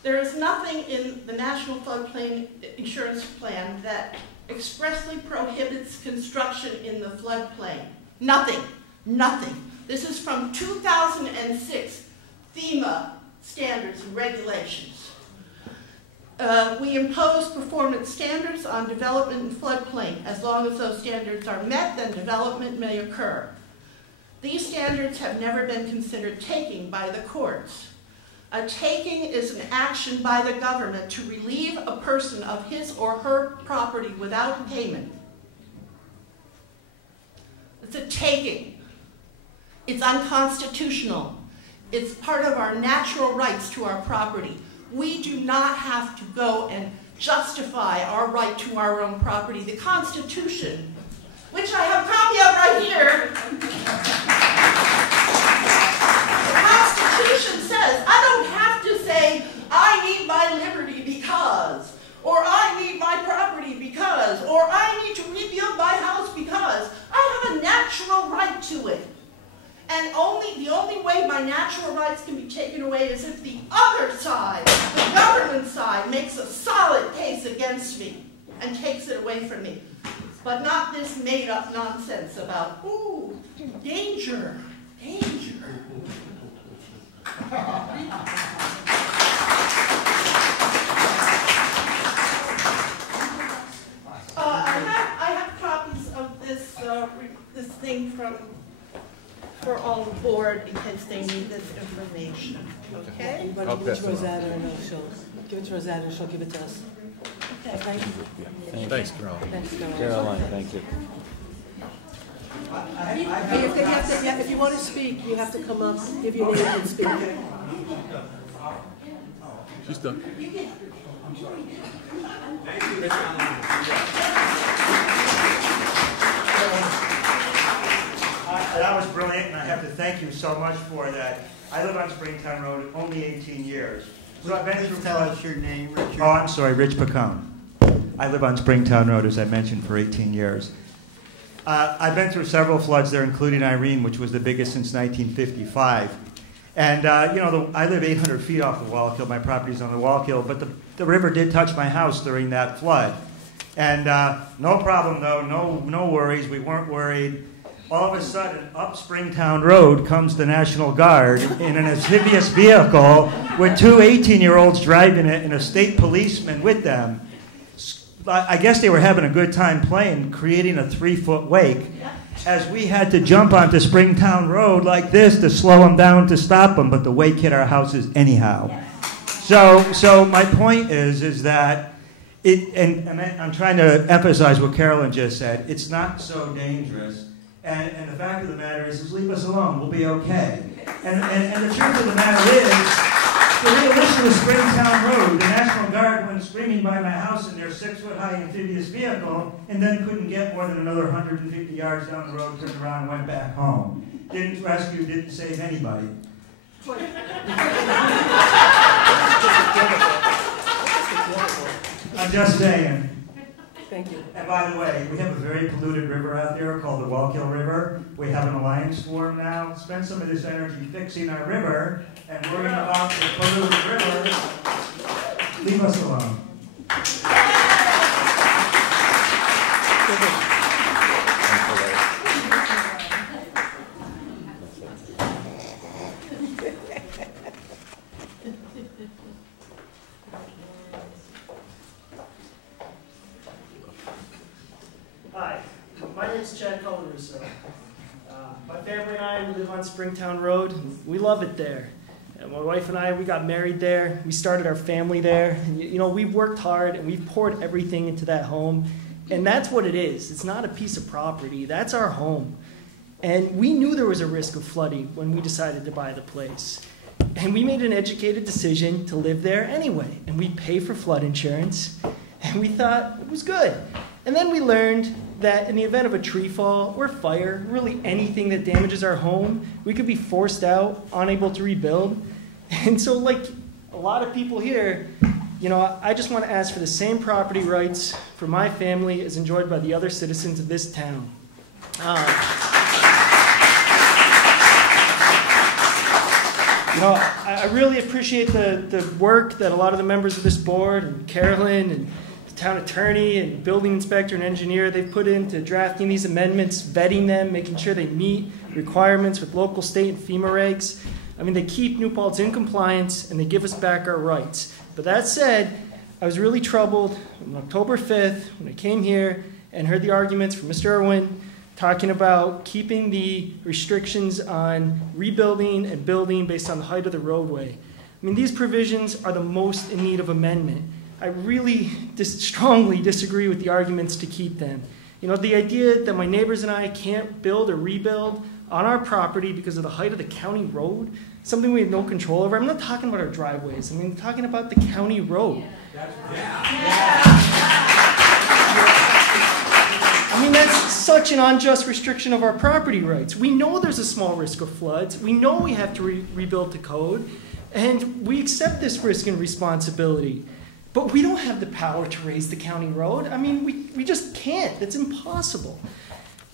There is nothing in the National Floodplain Insurance Plan that expressly prohibits construction in the floodplain. Nothing. Nothing. This is from 2006 FEMA standards and regulations. We impose performance standards on development in floodplain. As long as those standards are met, then development may occur. These standards have never been considered taking by the courts. A taking is an action by the government to relieve a person of his or her property without payment. It's a taking. It's unconstitutional. It's part of our natural rights to our property. We do not have to go and justify our right to our own property. The Constitution, which I have a copy of right here, the Constitution says, I don't have to say, I need my liberty because, or I need my property because, or I need to rebuild my house because. I have a natural right to it. And the only way my natural rights can be taken away is if the other side, the government side, makes a solid case against me and takes it away from me. But not this made-up nonsense about, ooh, danger, danger. I have copies of this thing for all the board in case they need this information. Okay? Anybody give it to Rosanna and she'll give it to Rosanna and she'll give it to us. Okay, thank you. Yeah. Thanks, Caroline. Thanks, Caroline, thank you. If you want to speak, you have to come up, give your name and speak. She's done. That was brilliant, and I have to thank you so much for that. I live on Springtown Road only 18 years. So I've been through tell us your name, Richard. Oh, I'm sorry, Rich Pacone. I live on Springtown Road, as I mentioned, for 18 years. I've been through several floods there, including Irene, which was the biggest since 1955. And, I live 800 feet off the Wallkill. My property's on the Wallkill, but the river did touch my house during that flood. And no problem, though, no worries. We weren't worried. All of a sudden, up Springtown Road comes the National Guard in an amphibious vehicle with two 18-year-olds driving it and a state policeman with them. I guess they were having a good time playing, creating a 3-foot wake. as we had to jump onto Springtown Road like this to slow them down to stop them, but the wake hit our houses anyhow. So my point is that and I'm trying to emphasize what Carolyn just said. It's not so dangerous. And the fact of the matter is leave us alone. We'll be okay. And the truth of the matter is, the real issue with Springtown Road, the National Guard went screaming by my house in their 6-foot-high amphibious vehicle and then couldn't get more than another 150 yards down the road, turned around and went back home. Didn't rescue, didn't save anybody. I'm just saying. Thank you. And by the way, we have a very polluted river out there called the Wallkill River. We have an alliance form now. Spend some of this energy fixing our river and worrying about the polluted river. Leave us alone. Hi, my name is Chad Colarusso. My family and I live on Springtown Road. We love it there. And my wife and I, we got married there. We started our family there. And, you know, we've worked hard and we've poured everything into that home. And that's what it is. It's not a piece of property. That's our home. And we knew there was a risk of flooding when we decided to buy the place. And we made an educated decision to live there anyway. And we pay for flood insurance. And we thought it was good. And then we learned that in the event of a tree fall or fire, really anything that damages our home, we could be forced out, unable to rebuild. And so like a lot of people here, you know, I just want to ask for the same property rights for my family as enjoyed by the other citizens of this town. You know, I really appreciate the work that a lot of the members of this board, and Carolyn, and the town attorney, and building inspector, and engineer, they've put into drafting these amendments, vetting them, making sure they meet requirements with local, state, and FEMA regs. I mean, they keep New Paltz in compliance, and they give us back our rights. But that said, I was really troubled on October 5th when I came here and heard the arguments from Mr. Irwin talking about keeping the restrictions on rebuilding and building based on the height of the roadway. I mean, these provisions are the most in need of amendment. I really strongly disagree with the arguments to keep them. You know, the idea that my neighbors and I can't build or rebuild on our property because of the height of the county road, something we have no control over. I'm not talking about our driveways. I mean, I'm talking about the county road. I mean, that's such an unjust restriction of our property rights. We know there's a small risk of floods. We know we have to rebuild the code. And we accept this risk and responsibility. But we don't have the power to raise the county road. I mean, we just can't. It's impossible.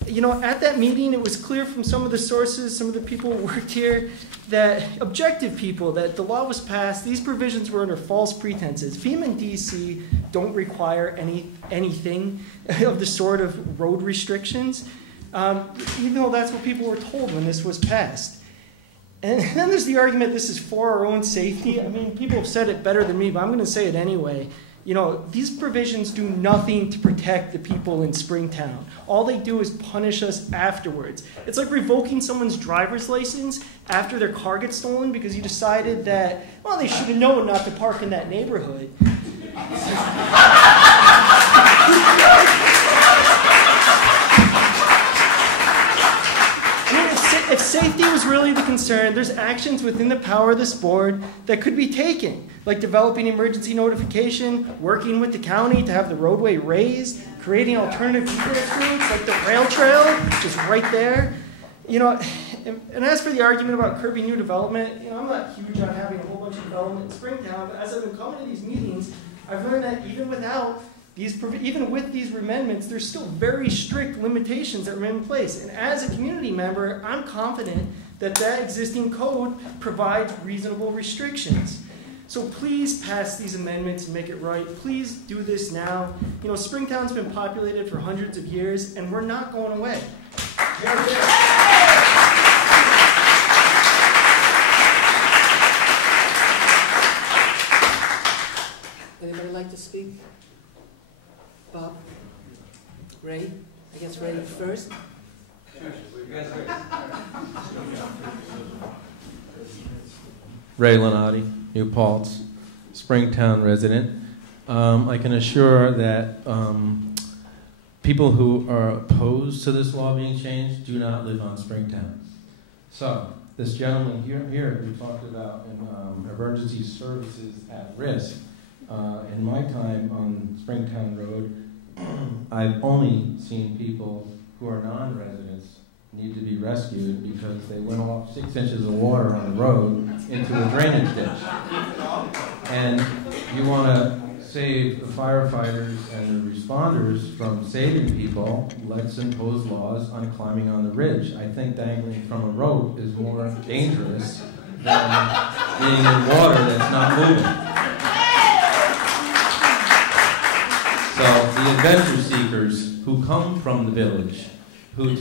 You know, at that meeting, it was clear from some of the sources, some of the people who worked here, that objective people, that the law was passed, these provisions were under false pretenses. FEMA and DC don't require anything of the sort of road restrictions, even though that's what people were told when this was passed. And then there's the argument this is for our own safety. I mean, people have said it better than me, but I'm going to say it anyway. You know, these provisions do nothing to protect the people in Springtown. All they do is punish us afterwards. It's like revoking someone's driver's license after their car gets stolen because you decided that, well, they should have known not to park in that neighborhood. If safety was really the concern, there's actions within the power of this board that could be taken, like developing emergency notification, working with the county to have the roadway raised, creating alternative egress routes like the rail trail, which is right there. You know, and as for the argument about curbing new development, you know, I'm not huge on having a whole bunch of development in Springtown, but as I've been coming to these meetings, I've learned that even with these amendments, there's still very strict limitations that remain in place. And as a community member, I'm confident that that existing code provides reasonable restrictions. So please pass these amendments and make it right. Please do this now. You know, Springtown's been populated for hundreds of years, and we're not going away. Anybody like to speak? Bob? Ray? I guess Ray first. Ray Lenati, New Paltz, Springtown resident. I can assure that people who are opposed to this law being changed do not live on Springtown. So, this gentleman here who talked about emergency services at risk, in my time on Springtown Road, I've only seen people who are non-residents need to be rescued because they went off 6 inches of water on the road into a drainage ditch. And you want to save the firefighters and the responders from saving people, let's impose laws on climbing on the ridge. I think dangling from a rope is more dangerous than being in water that's not moving. So the adventure seekers who come from the village, who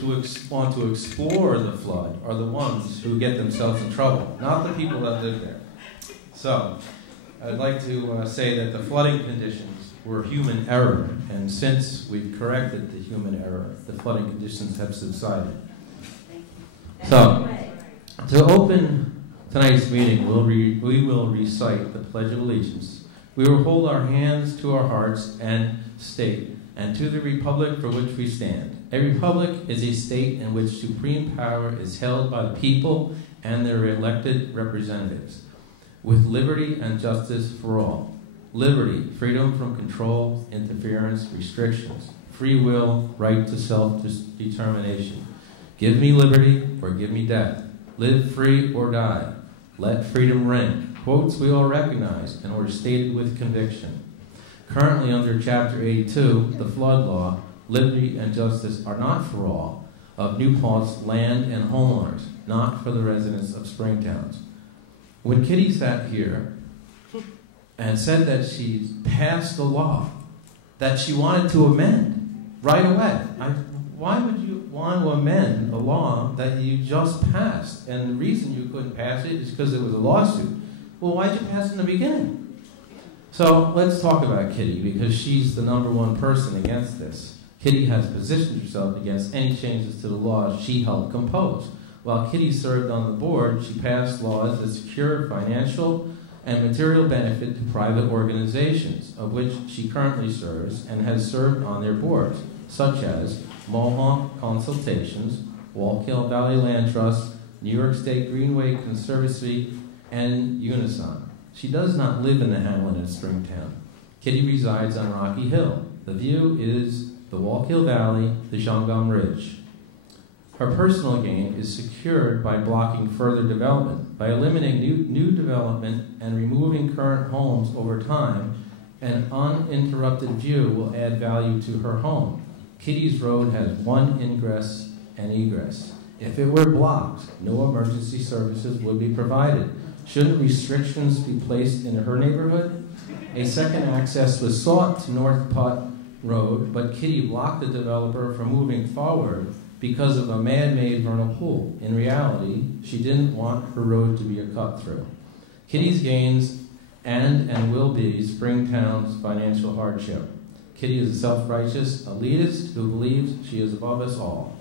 want to explore the flood, are the ones who get themselves in trouble, not the people that live there. So I'd like to say that the flooding conditions were human error, and since we've corrected the human error, the flooding conditions have subsided. So, to open tonight's meeting, we will recite the Pledge of Allegiance. We will hold our hands to our hearts and state, and to the republic for which we stand. A republic is a state in which supreme power is held by the people and their elected representatives, with liberty and justice for all. Liberty, freedom from control, interference, restrictions, free will, right to self-determination. Give me liberty or give me death. Live free or die. Let freedom ring. Quotes we all recognize and were stated with conviction. Currently under Chapter 82, the flood law, liberty and justice are not for all of New Paltz land and homeowners, not for the residents of Springtowns. When Kitty sat here and said that she passed a law that she wanted to amend right away, why would you want to amend a law that you just passed? And the reason you couldn't pass it is because there was a lawsuit. Well, why'd you pass it in the beginning? So let's talk about Kitty, because she's the #1 person against this. Kitty has positioned herself against any changes to the laws she helped compose. While Kitty served on the board, she passed laws that secure financial and material benefit to private organizations, of which she currently serves and has served on their boards, such as Mohawk Consultations, Wallkill Valley Land Trust, New York State Greenway Conservancy, and Unison. She does not live in the hamlet of Springtown. Kitty resides on Rocky Hill. The view is the Wallkill Valley, the Shangam Ridge. Her personal gain is secured by blocking further development. By eliminating new development and removing current homes over time, an uninterrupted view will add value to her home. Kitty's Road has one ingress and egress. If it were blocked, no emergency services would be provided. Shouldn't restrictions be placed in her neighborhood? A second access was sought to North Putt Road, but Kitty blocked the developer from moving forward because of a man-made vernal pool. In reality, she didn't want her road to be a cut-through. Kitty's gains and will be Springtown's financial hardship. Kitty is a self-righteous elitist who believes she is above us all.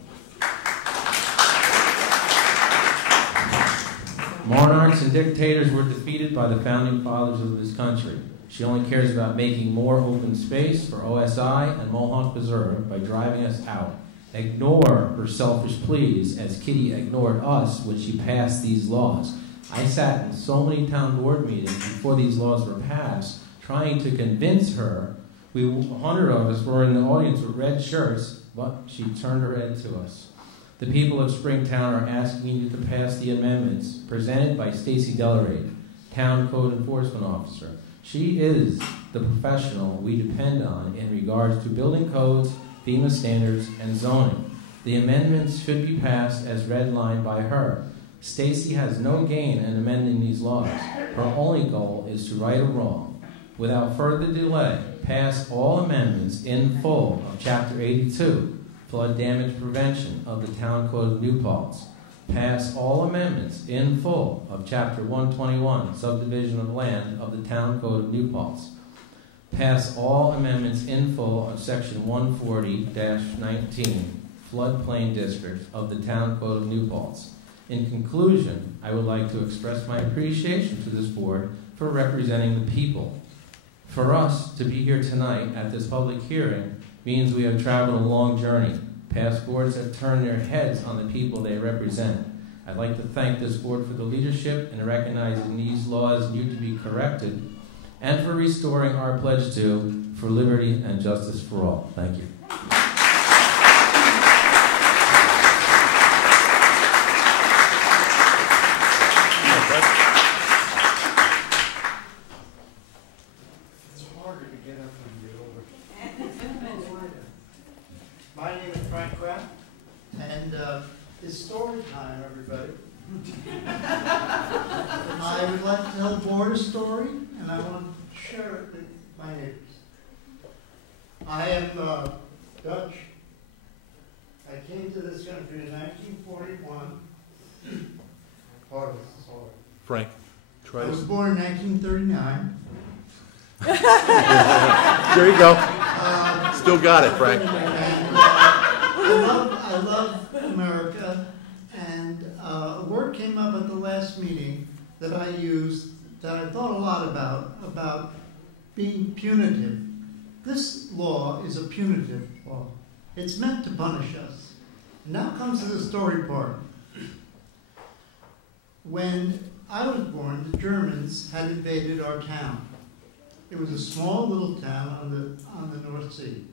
Monarchs and dictators were defeated by the founding fathers of this country. She only cares about making more open space for OSI and Mohawk Preserve by driving us out. Ignore her selfish pleas as Kitty ignored us when she passed these laws. I sat in so many town board meetings before these laws were passed trying to convince her. 100 of us were in the audience with red shirts, but she turned her head to us. The people of Springtown are asking you to pass the amendments presented by Stacy Delarade, Town Code Enforcement Officer. She is the professional we depend on in regards to building codes, FEMA standards, and zoning. The amendments should be passed as redlined by her. Stacy has no gain in amending these laws. Her only goal is to right a wrong. Without further delay, pass all amendments in full of Chapter 82, Flood Damage Prevention of the Town Code of New Paltz. Pass all amendments in full of Chapter 121, Subdivision of Land of the Town Code of New Paltz. Pass all amendments in full of Section 140-19, Floodplain District of the Town Code of New Paltz. In conclusion, I would like to express my appreciation to this board for representing the people. For us to be here tonight at this public hearing means we have traveled a long journey. Past boards have turned their heads on the people they represent. I'd like to thank this board for the leadership in recognizing these laws need to be corrected and for restoring our pledge to for liberty and justice for all. Thank you. It's harder to get up when you're older. My name is Frank Kraft, and it's story time, everybody. I would like to tell the board a story, and I want to share it with my neighbors. I am Dutch. I came to this country in 1941. Part of this is hard. Frank, I was born in 1939. There you go. Still got it, Frank. I love America, and a word came up at the last meeting that I used that I thought a lot about being punitive. This law is a punitive law. It's meant to punish us. Now comes to the story part. When I was born, the Germans had invaded our town. It was a small little town on the North Sea.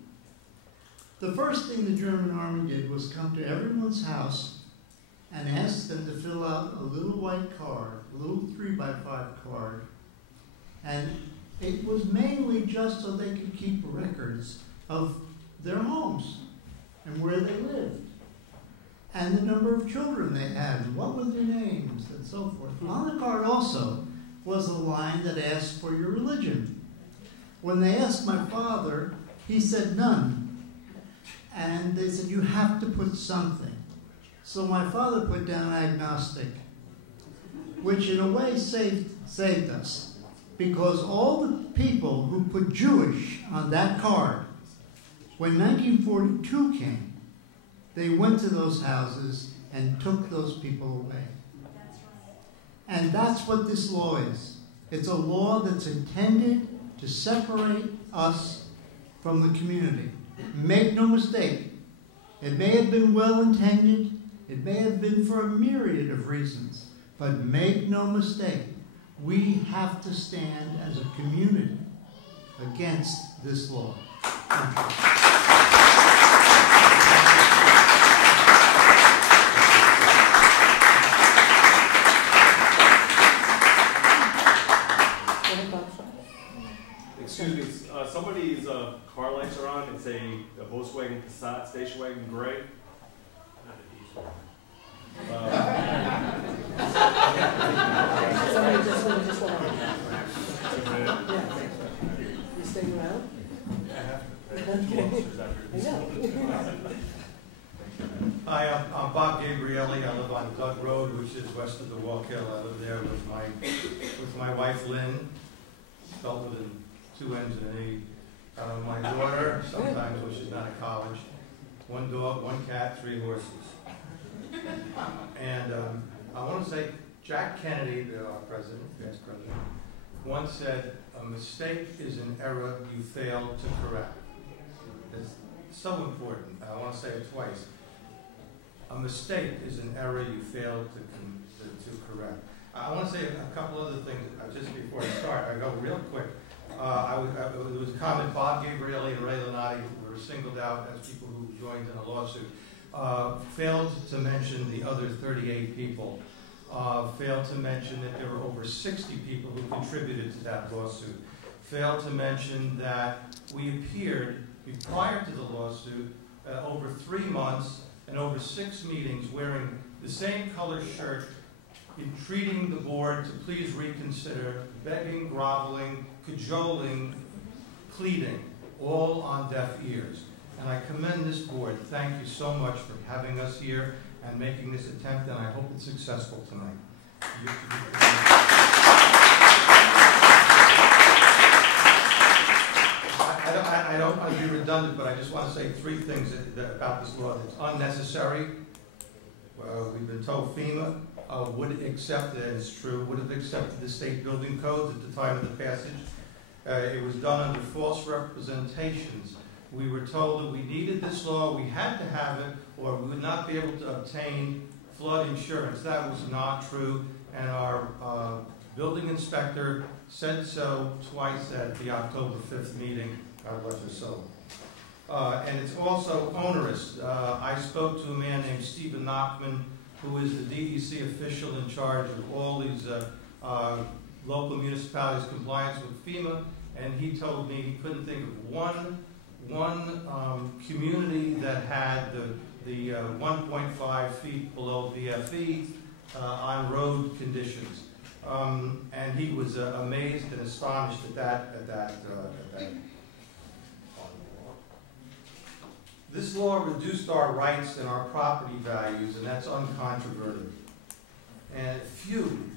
The first thing the German army did was come to everyone's house and ask them to fill out a little white card, a little 3x5 card. And it was mainly just so they could keep records of their homes and where they lived and the number of children they had and what were their names and so forth. On the card also was a line that asked for your religion. When they asked my father, he said none. And they said, you have to put something. So my father put down agnostic, which in a way saved us. Because all the people who put Jewish on that card, when 1942 came, they went to those houses and took those people away. And that's what this law is. It's a law that's intended to separate us from the community. Make no mistake, it may have been well-intended, it may have been for a myriad of reasons, but make no mistake, we have to stand as a community against this law. Excuse me, somebody's car lights are on. It's a Volkswagen Passat station wagon gray. Somebody just went on. Yeah. You staying around? Okay. I know. Hi, I'm Bob Gabrielli. I live on Doug Road, which is west of the Walkill. I live there with my wife Lynn, spelled with two N's and an E. My daughter, sometimes when she's not at college. One dog, one cat, 3 horses. And I want to say Jack Kennedy, our president, past president, once said, a mistake is an error you fail to correct. It's so important. I want to say it twice. A mistake is an error you fail to correct. I want to say a couple other things just before I start. I go real quick. There was a comment, Bob Gabrielli and Ray Lenati were singled out as people who joined in a lawsuit. Failed to mention the other 38 people. Failed to mention that there were over 60 people who contributed to that lawsuit. Failed to mention that we appeared prior to the lawsuit over 3 months and over 6 meetings wearing the same color shirt, entreating the board to please reconsider, begging, groveling, cajoling, pleading, all on deaf ears. And I commend this board. Thank you so much for having us here and making this attempt, and I hope it's successful tonight. I don't want to be redundant, but I just want to say 3 things about this law. It's unnecessary, We've been told FEMA would accept, and it's true, would have accepted the state building codes at the time of the passage. It was done under false representations. We were told that we needed this law, we had to have it, or we would not be able to obtain flood insurance. That was not true, and our building inspector said so twice at the October 5th meeting. God bless her soul. And it's also onerous. I spoke to a man named Stephen Nachman, who is the DEC official in charge of all these local municipalities' compliance with FEMA, and he told me he couldn't think of one community that had the 1.5 feet below BFE on road conditions. And he was amazed and astonished at that. This law reduced our rights and our property values, and that's uncontroverted. And few,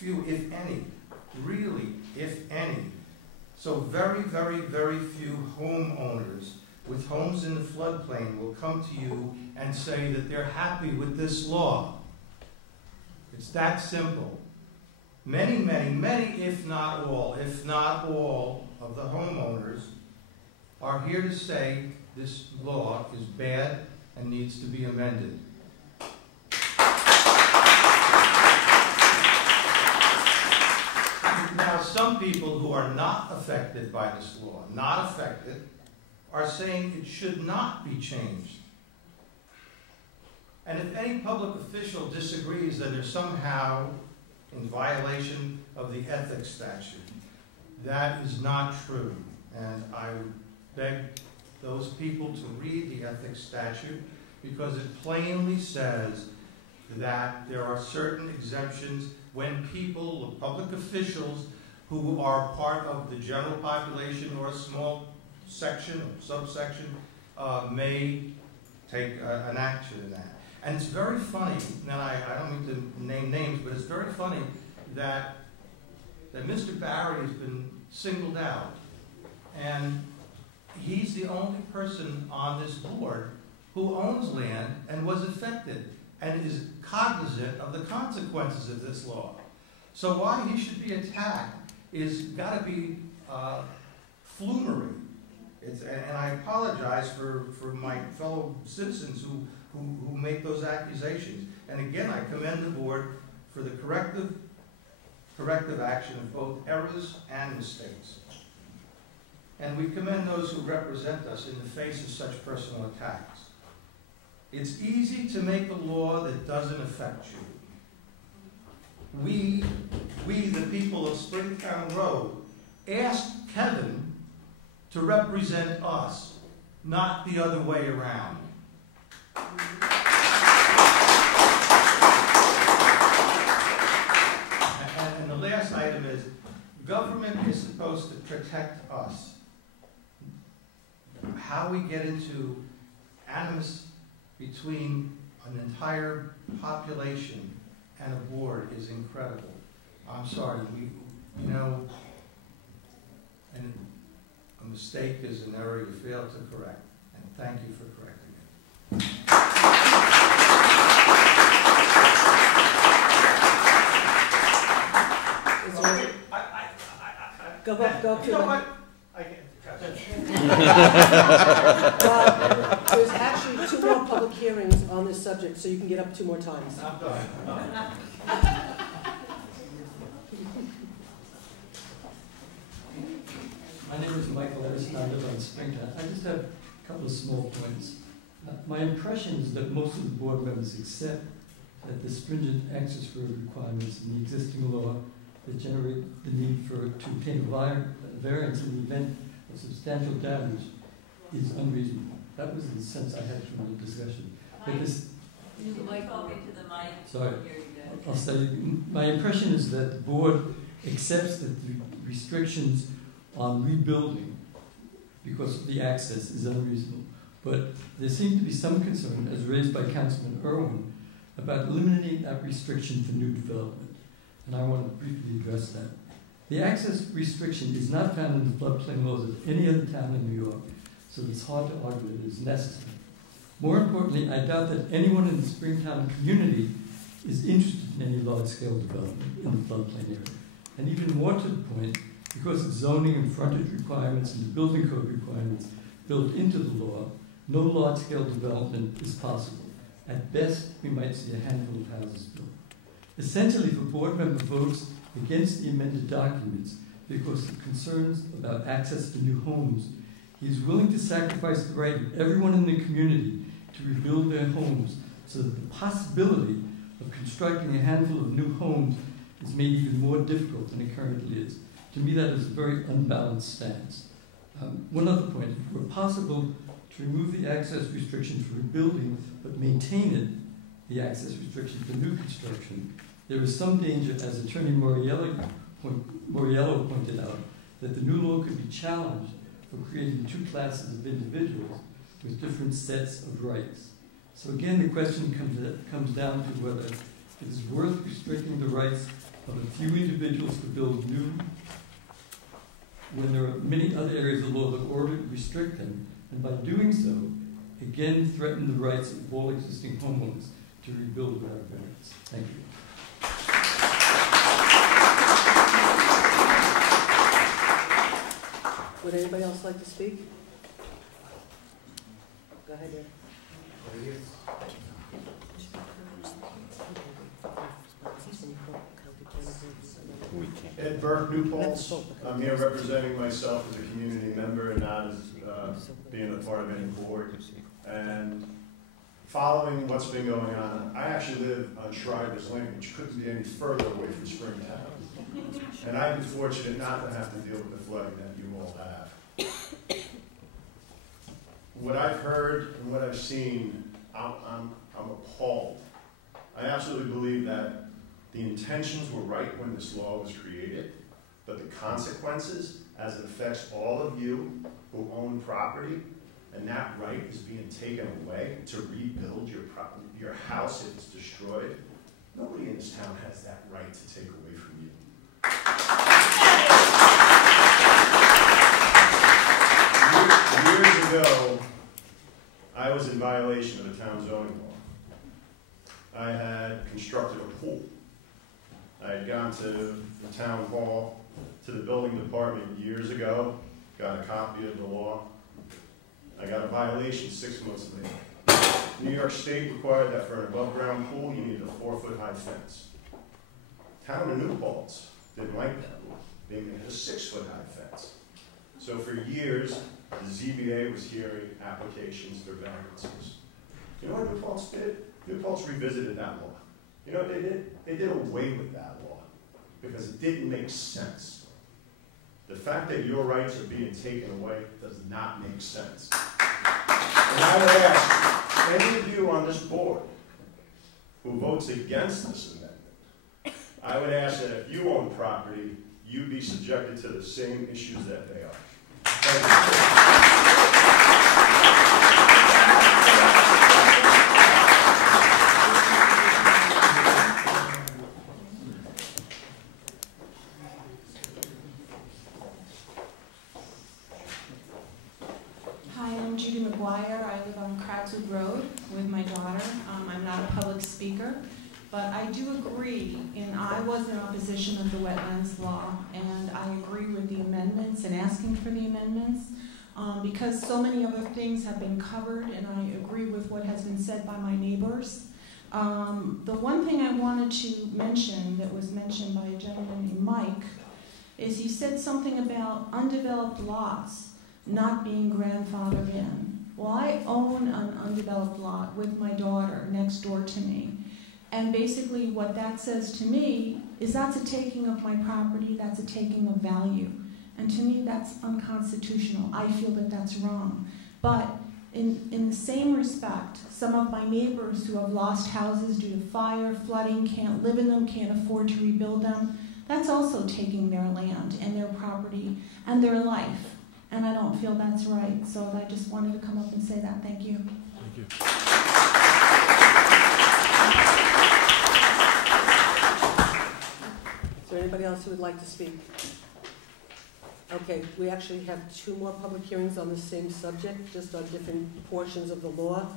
if any, really, if any, so very, very, very few homeowners with homes in the floodplain will come to you and say that they're happy with this law. It's that simple. Many, many, many, if not all of the homeowners are here to say this law is bad and needs to be amended. Now, some people who are not affected by this law, are saying it should not be changed. And if any public official disagrees that they're somehow in violation of the ethics statute, that is not true. And I would beg those people to read the ethics statute, because it plainly says that there are certain exemptions when people, public officials, who are part of the general population or a small section or subsection, may take an action in that. And it's very funny, now I don't mean to name names, but it's very funny that Mr. Barry has been singled out, and he's the only person on this board who owns land and was affected and is cognizant of the consequences of this law. So why he should be attacked is got to be flumery. And I apologize for my fellow citizens who make those accusations. And again, I commend the board for the corrective action of both errors and mistakes. And we commend those who represent us in the face of such personal attacks. It's easy to make a law that doesn't affect you. We, the people of Springtown Road, asked Kevin to represent us, not the other way around. And the last item is, government is supposed to protect us. How we get into animus between an entire population and a board is incredible. I'm sorry, and a mistake is an error you fail to correct, and thank you for correcting it. Go up to the... I can't. There's actually 2 more public hearings on this subject, so you can get up 2 more times. I'm done. My name is Michael Edison. I live on Springtown. I just have a couple of small points. My impression is that most of the board members accept that the stringent access road requirements in the existing law that generate the need to obtain a variance in the event of substantial damage is unreasonable. That was the sense I had from the discussion. You might call me to the mic. Sorry. I'll say my impression is that the board accepts that the restrictions on rebuilding because of the access is unreasonable. But there seems to be some concern, as raised by Councilman Irwin, about eliminating that restriction for new development. And I want to briefly address that. The access restriction is not found in the floodplain laws of any other town in New York, so it's hard to argue it is necessary. More importantly, I doubt that anyone in the Springtown community is interested in any large-scale development in the floodplain area. And even more to the point, because of zoning and frontage requirements and the building code requirements built into the law, no large-scale development is possible. At best, we might see a handful of houses built. Essentially, if a board member votes against the amended documents because of concerns about access to new homes, he is willing to sacrifice the right of everyone in the community to rebuild their homes so that the possibility of constructing a handful of new homes is made even more difficult than it currently is. To me, that is a very unbalanced stance. One other point, if it were possible to remove the access restriction for rebuilding but maintain it, the access restriction for new construction, there is some danger, as Attorney Moriello pointed out, that the new law could be challenged for creating two classes of individuals with different sets of rights. So again, the question comes down to whether it is worth restricting the rights of a few individuals to build new when there are many other areas of law that already restrict them, and by doing so, again threaten the rights of all existing homeowners to rebuild without variance. Thank you. Would anybody else like to speak? Go ahead, Ed. Ed Burke, New Paltz. I'm here representing myself as a community member and not as being a part of any board. And following what's been going on, I actually live on Shriver's Lane, which couldn't be any further away from Springtown. And I've been fortunate not to have to deal with the flooding that you all have. What I've heard and what I've seen, I'm appalled. I absolutely believe that the intentions were right when this law was created, but the consequences, as it affects all of you who own property, and that right is being taken away to rebuild your house if it's destroyed, nobody in this town has that right to take away from you. Years ago, I was in violation of the town zoning law. I had constructed a pool. I had gone to the town hall, to the building department years ago, got a copy of the law. I got a violation 6 months later. New York State required that for an above-ground pool, you needed a 4-foot-high fence. Town of New Paltz didn't like that rule. They made it a 6-foot-high fence. So for years, the ZBA was hearing applications for variances. You know what New Paltz did? New Paltz revisited that law. You know what they did? They did away with that law because it didn't make sense. The fact that your rights are being taken away does not make sense. And I would ask any of you on this board who votes against this amendment, I would ask that if you own property, you be subjected to the same issues that they are. Thank you. I live on Crowdswood Road with my daughter. I'm not a public speaker, but I do agree, and I was in opposition of the wetlands law, and I agree with the amendments and asking for the amendments because so many other things have been covered, and I agree with what has been said by my neighbors. The one thing I wanted to mention that was mentioned by a gentleman named Mike is he said something about undeveloped lots not being grandfathered in. Well, I own an undeveloped lot with my daughter next door to me. And basically what that says to me is that's a taking of my property, that's a taking of value. And to me, that's unconstitutional. I feel that that's wrong. But in the same respect, some of my neighbors who have lost houses due to fire, flooding, can't live in them, can't afford to rebuild them, that's also taking their land and their property and their life. And I don't feel that's right. So I just wanted to come up and say that. Thank you. Thank you. Is there anybody else who would like to speak? Okay, we actually have 2 more public hearings on the same subject, just on different portions of the law.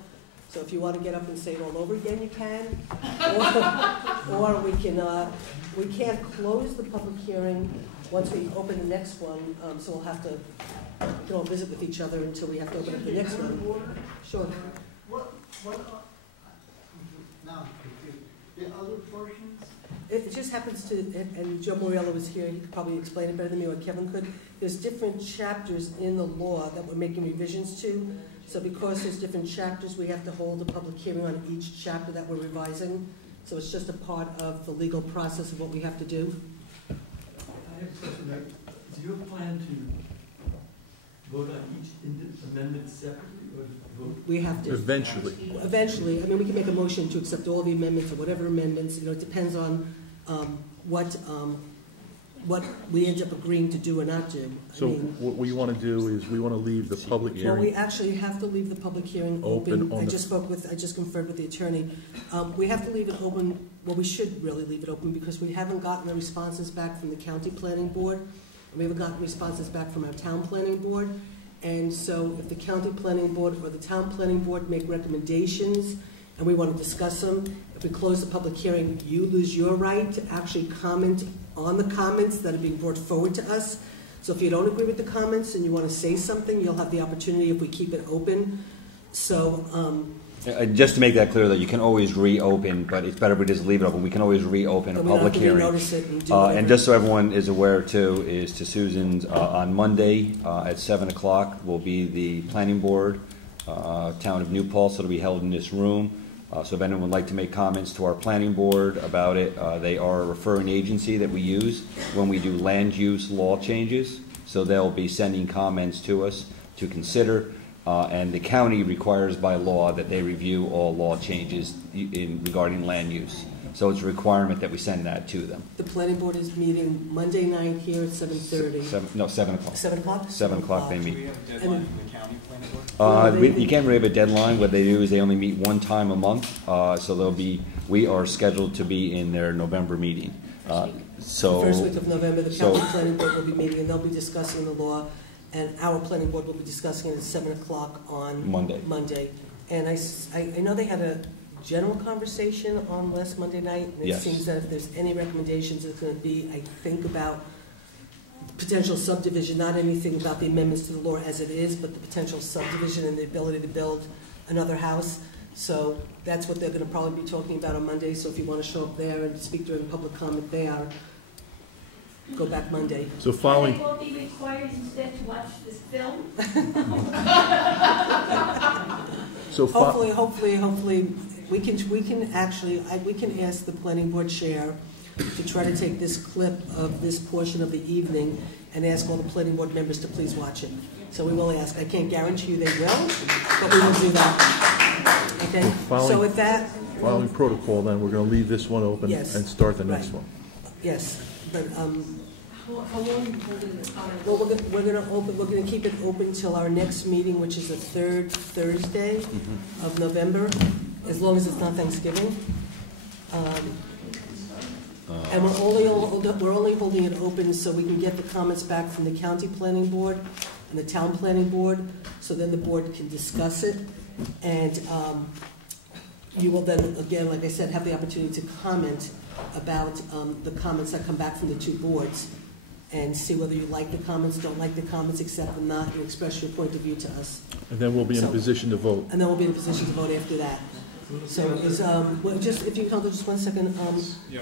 So if you want to get up and say it all over again, you can. Or we can't close the public hearing once we open the next one, so we'll have to, we can all visit with each other until we have to open up the next one. Sure. Now, the other portions? It just happens to, and Joe Moriello was here, he could probably explain it better than me, or Kevin could. There's different chapters in the law that we're making revisions to. So because there's different chapters, we have to hold a public hearing on each chapter that we're revising. So it's just a part of the legal process of what we have to do. I have a question. Is your plan to vote on each amendment separately, or vote? We have to. Eventually. Eventually. I mean, we can make a motion to accept all the amendments or whatever amendments. You know, it depends on what we end up agreeing to do or not do. So what we want to do is we want to leave the public hearing. Well, we actually have to leave the public hearing open. I just conferred with the attorney. We have to leave it open. Well, we should really leave it open because we haven't gotten the responses back from the county planning board. And we haven't gotten responses back from our town planning board. And so if the county planning board or the town planning board make recommendations and we want to discuss them, if we close the public hearing, you lose your right to actually comment on the comments that are being brought forward to us. So if you don't agree with the comments and you want to say something, you'll have the opportunity if we keep it open. So just to make that clear, that you can always reopen, but it's better if we just leave it open. We can always reopen a public hearing. And just so everyone is aware too, is to Susan's on Monday at 7 o'clock will be the planning board, town of New Paltz. It'll be held in this room. So if anyone would like to make comments to our planning board about it, they are a referring agency that we use when we do land use law changes. So they'll be sending comments to us to consider. And the county requires by law that they review all law changes regarding land use. So it's a requirement that we send that to them. The planning board is meeting Monday night here at 7:30. 7 o'clock. 7 o'clock? 7 o'clock they meet. Do we have a deadline from the county planning board? You can't really have a deadline. What they do is they only meet one time a month. So we are scheduled to be in their November meeting. So first week of November, the county planning board will be meeting and they'll be discussing the law. And our planning board will be discussing it at 7 o'clock on Monday. And I know they had a general conversation on last Monday night. And it seems that if there's any recommendations, it's going to be, I think, about potential subdivision, not anything about the amendments to the law as it is, but the potential subdivision and the ability to build another house. So that's what they're going to probably be talking about on Monday. So if you want to show up there and speak during public comment there, go back Monday. So following. They won't be required instead to watch this film. So hopefully, we can ask the planning board chair to try to take this clip of this portion of the evening and ask all the planning board members to please watch it. So we will ask. I can't guarantee you they will, but we will do that. Okay. So with that, following protocol, then we're going to leave this one open and start the next one. Yes, but how long are you holding the comment? well, we're going to keep it open till our next meeting, which is the third Thursday of November, as long as it's not Thanksgiving. And we're only holding it open so we can get the comments back from the county planning board and the town planning board, so then the board can discuss it, and you will then, again, like I said, have the opportunity to comment about the comments that come back from the two boards and see whether you like the comments, don't like the comments, accept them not, and express your point of view to us. And then we'll be in a position to vote. And then we'll be in a position to vote after that. So is, well, just, if you can hold on just one second,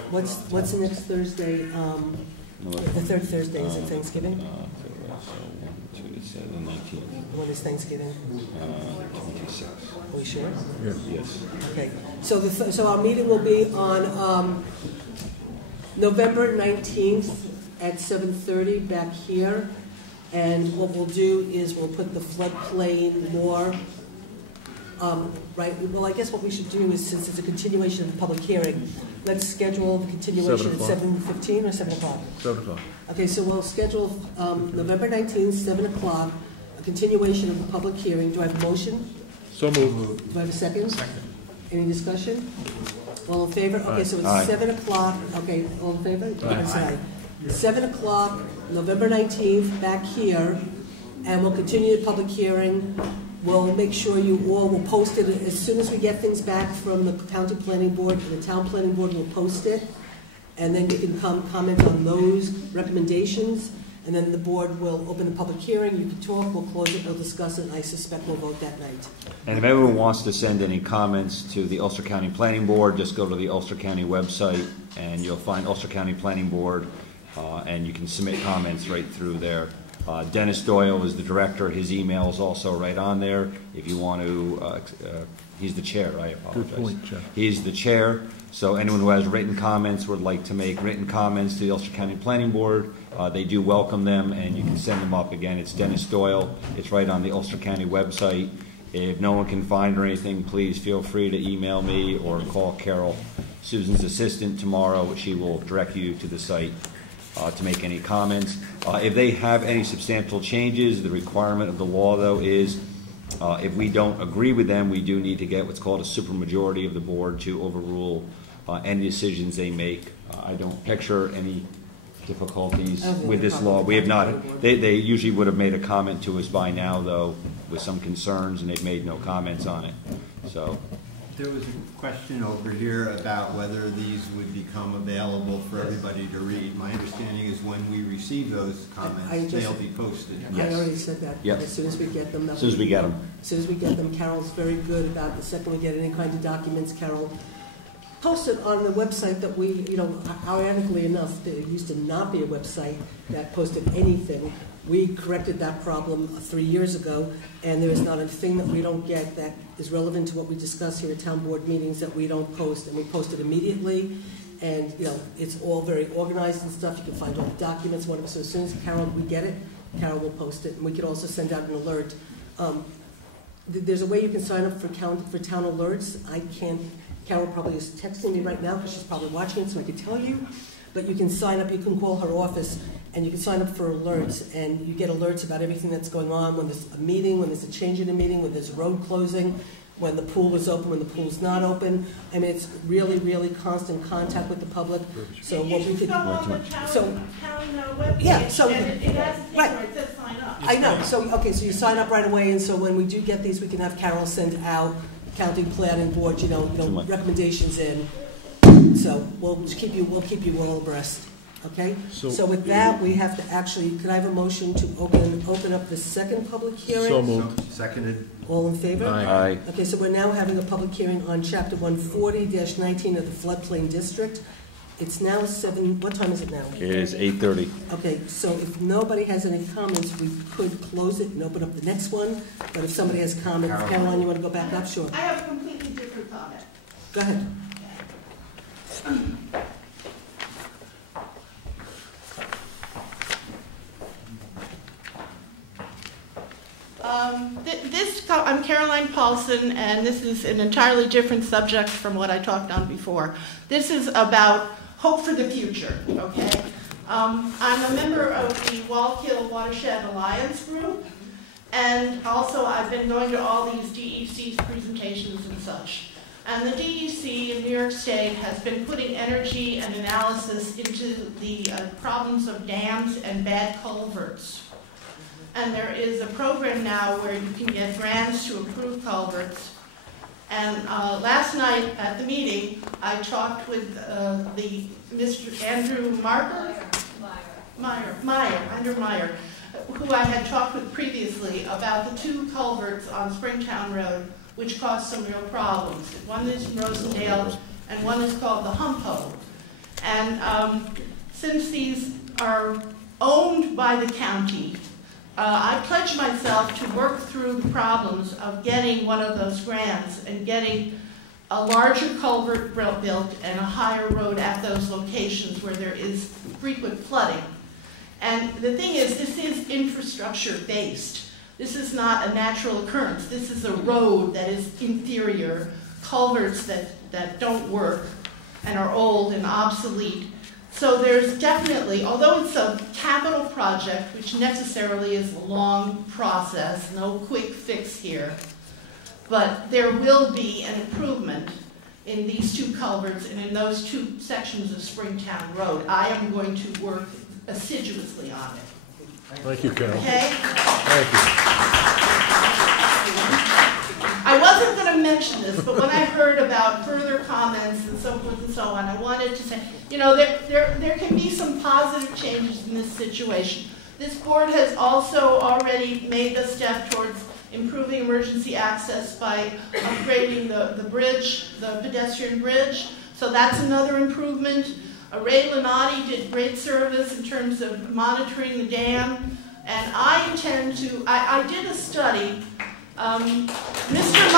what's the next Thursday? The third Thursday, is it Thanksgiving? When is Thanksgiving? 26. Are we sure? Yes. Okay. So our meeting will be on November 19th at 7:30 back here. And what we'll do is we'll put the floodplain law, right? Well, I guess what we should do is, since it's a continuation of the public hearing, let's schedule the continuation at 7:15 or 7 o'clock? 7 o'clock. Okay, so we'll schedule November 19th, 7 o'clock, a continuation of the public hearing. Do I have a motion? So moved. Do I have a second? Second. Any discussion? All in favor? Okay, so it's Aye. 7 o'clock. Okay, all in favor? Aye. 7 o'clock, November 19th, back here, and we'll continue the public hearing We'll make sure you all will post it as soon as we get things back from the county planning board, and the town planning board will post it, and then you can comment on those recommendations, and then the board will open the public hearing. You can talk, we'll close it, we'll discuss it, and I suspect we'll vote that night. And if everyone wants to send any comments to the Ulster County Planning Board, just go to the Ulster County website, and you'll find Ulster County Planning Board, and you can submit comments right through there. Dennis Doyle is the director. His email is also right on there. If you want to, he's the chair. I apologize. Good point, Jeff. He's the chair. So anyone who has written comments, would like to make written comments to the Ulster County Planning Board, they do welcome them, and you can send them up. Again, it's Dennis Doyle. It's right on the Ulster County website. If no one can find or anything, please feel free to email me or call Carol, Susan's assistant, tomorrow. She will direct you to the site to make any comments. If they have any substantial changes, the requirement of the law, though, is if we don't agree with them, we do need to get what's called a supermajority of the board to overrule any decisions they make. I don't picture any difficulties with this law. We have not. They usually would have made a comment to us by now, though, with some concerns, and they've made no comments on it. So. There was a question over here about whether these would become available for everybody to read. My understanding is when we receive those comments, they'll be posted. I already said that. Yep. As soon as we get them. As soon as we get them. As soon as we get them, Carol's very good about the second we get any kind of documents, Carol posts it on the website that we, ironically enough, there used to not be a website that posted anything. We corrected that problem 3 years ago, and there is not a thing that we don't get that is relevant to what we discuss here at town board meetings that we don't post, and we post it immediately. And it's all very organized and stuff. You can find all the documents, whatever. So as soon as we get it, Carol will post it, and we could also send out an alert. There's a way you can sign up for town alerts. I can't. Carol probably is texting me right now because she's probably watching it, so I could tell you. But you can sign up. You can call her office, and you can sign up for alerts, and you get alerts about everything that's going on, when there's a meeting, when there's a change in a meeting, when there's a road closing, when the pool is open, when the pool's not open. I mean, it's really, really constant contact with the public. So what we could, yeah, so it has a thing where it says sign up. I know. So okay, so you sign up right away, and so when we do get these, we can have Carol send out county planning board, recommendations in. So we'll keep you all abreast. Okay. So with that, we have to actually. Could I have a motion to open up the second public hearing? So moved. Seconded. All in favor? Aye. Okay. So we're now having a public hearing on Chapter 140-19 of the Floodplain District. It's now 7. What time is it now? It is 8:30. Okay. So if nobody has any comments, we could close it and open up the next one. But if somebody has comments, Caroline, you want to go back up? Sure. I have a completely different comment. Go ahead. I'm Caroline Paulson, and this is an entirely different subject from what I talked on before. This is about hope for the future, okay? I'm a member of the Wallkill Watershed Alliance group, and also I've been going to all these DEC's presentations and such. And the DEC in New York State has been putting energy and analysis into the problems of dams and bad culverts. And there is a program now where you can get grants to improve culverts. And last night at the meeting, I talked with the Mr. Andrew Meyer, who I had talked with previously about the 2 culverts on Springtown Road, which caused some real problems. One is in Rosendale, and one is called the Hump Hole. And since these are owned by the county, I pledged myself to work through the problems of getting one of those grants and getting a larger culvert built and a higher road at those locations where there is frequent flooding. And the thing is, this is infrastructure based. This is not a natural occurrence. This is a road that is inferior, culverts that don't work and are old and obsolete. So there's definitely, although it's a capital project, which necessarily is a long process, no quick fix here, but there will be an improvement in these 2 culverts and in those 2 sections of Springtown Road. I am going to work assiduously on it. Thank you, Carol. Okay? Thank you. I wasn't going to mention this, but when I heard about further comments and so forth and so on, I wanted to say, you know, there can be some positive changes in this situation. This board has also already made a step towards improving emergency access by upgrading the bridge, the pedestrian bridge. So that's another improvement. Ray Lunati did great service in terms of monitoring the dam. And I intend to, I did a study. Mr.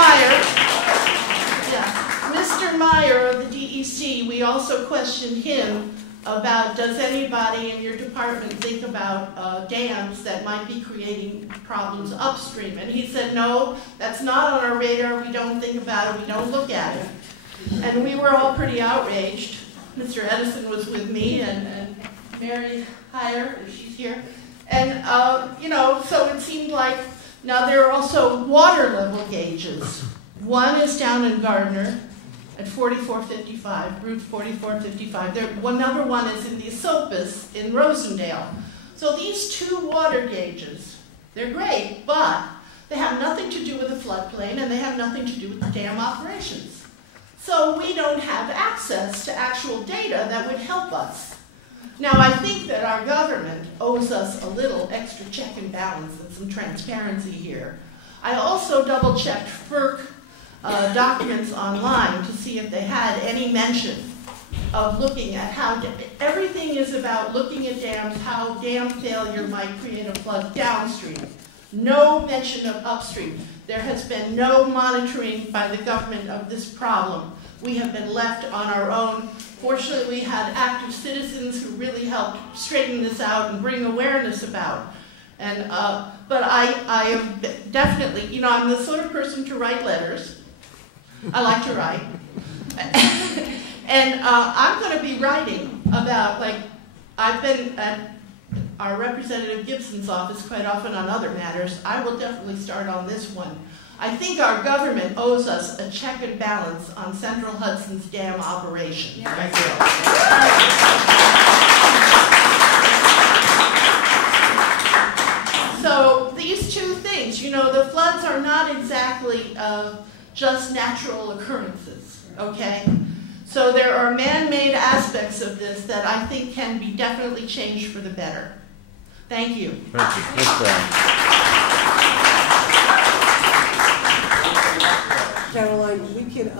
Meyer of the DEC, we also questioned him about, does anybody in your department think about dams that might be creating problems upstream? And he said, no, that's not on our radar. We don't think about it. We don't look at it. And we were all pretty outraged. Mr. Edison was with me, and Mary Heyer, she's here. And, you know, so it seemed like, now there are also water level gauges. One is down in Gardner at 4455, Route 4455. Another one is in the Esopus in Rosendale. So these two water gauges, they're great, but they have nothing to do with the floodplain, and they have nothing to do with the dam operations. So we don't have access to actual data that would help us. Now, I think that our government owes us a little extra check and balance and some transparency here. I also double-checked FERC documents online to see if they had any mention of looking at how, everything is about looking at dams, how dam failure might create a flood downstream. No mention of upstream. There has been no monitoring by the government of this problem. We have been left on our own. Fortunately, we had active citizens who really helped straighten this out and bring awareness about. And, but I am definitely, you know, I'm the sort of person to write letters. I like to write. And I'm going to be writing about, like, I've been at our Representative Gibson's office quite often on other matters. I will definitely start on this one. I think our government owes us a check and balance on Central Hudson's dam operation. Yeah. Thank you. So these two things, you know, the floods are not exactly just natural occurrences, okay? So there are man-made aspects of this that I think can be definitely changed for the better. Thank you. Thank you. Thanks, Caroline, we could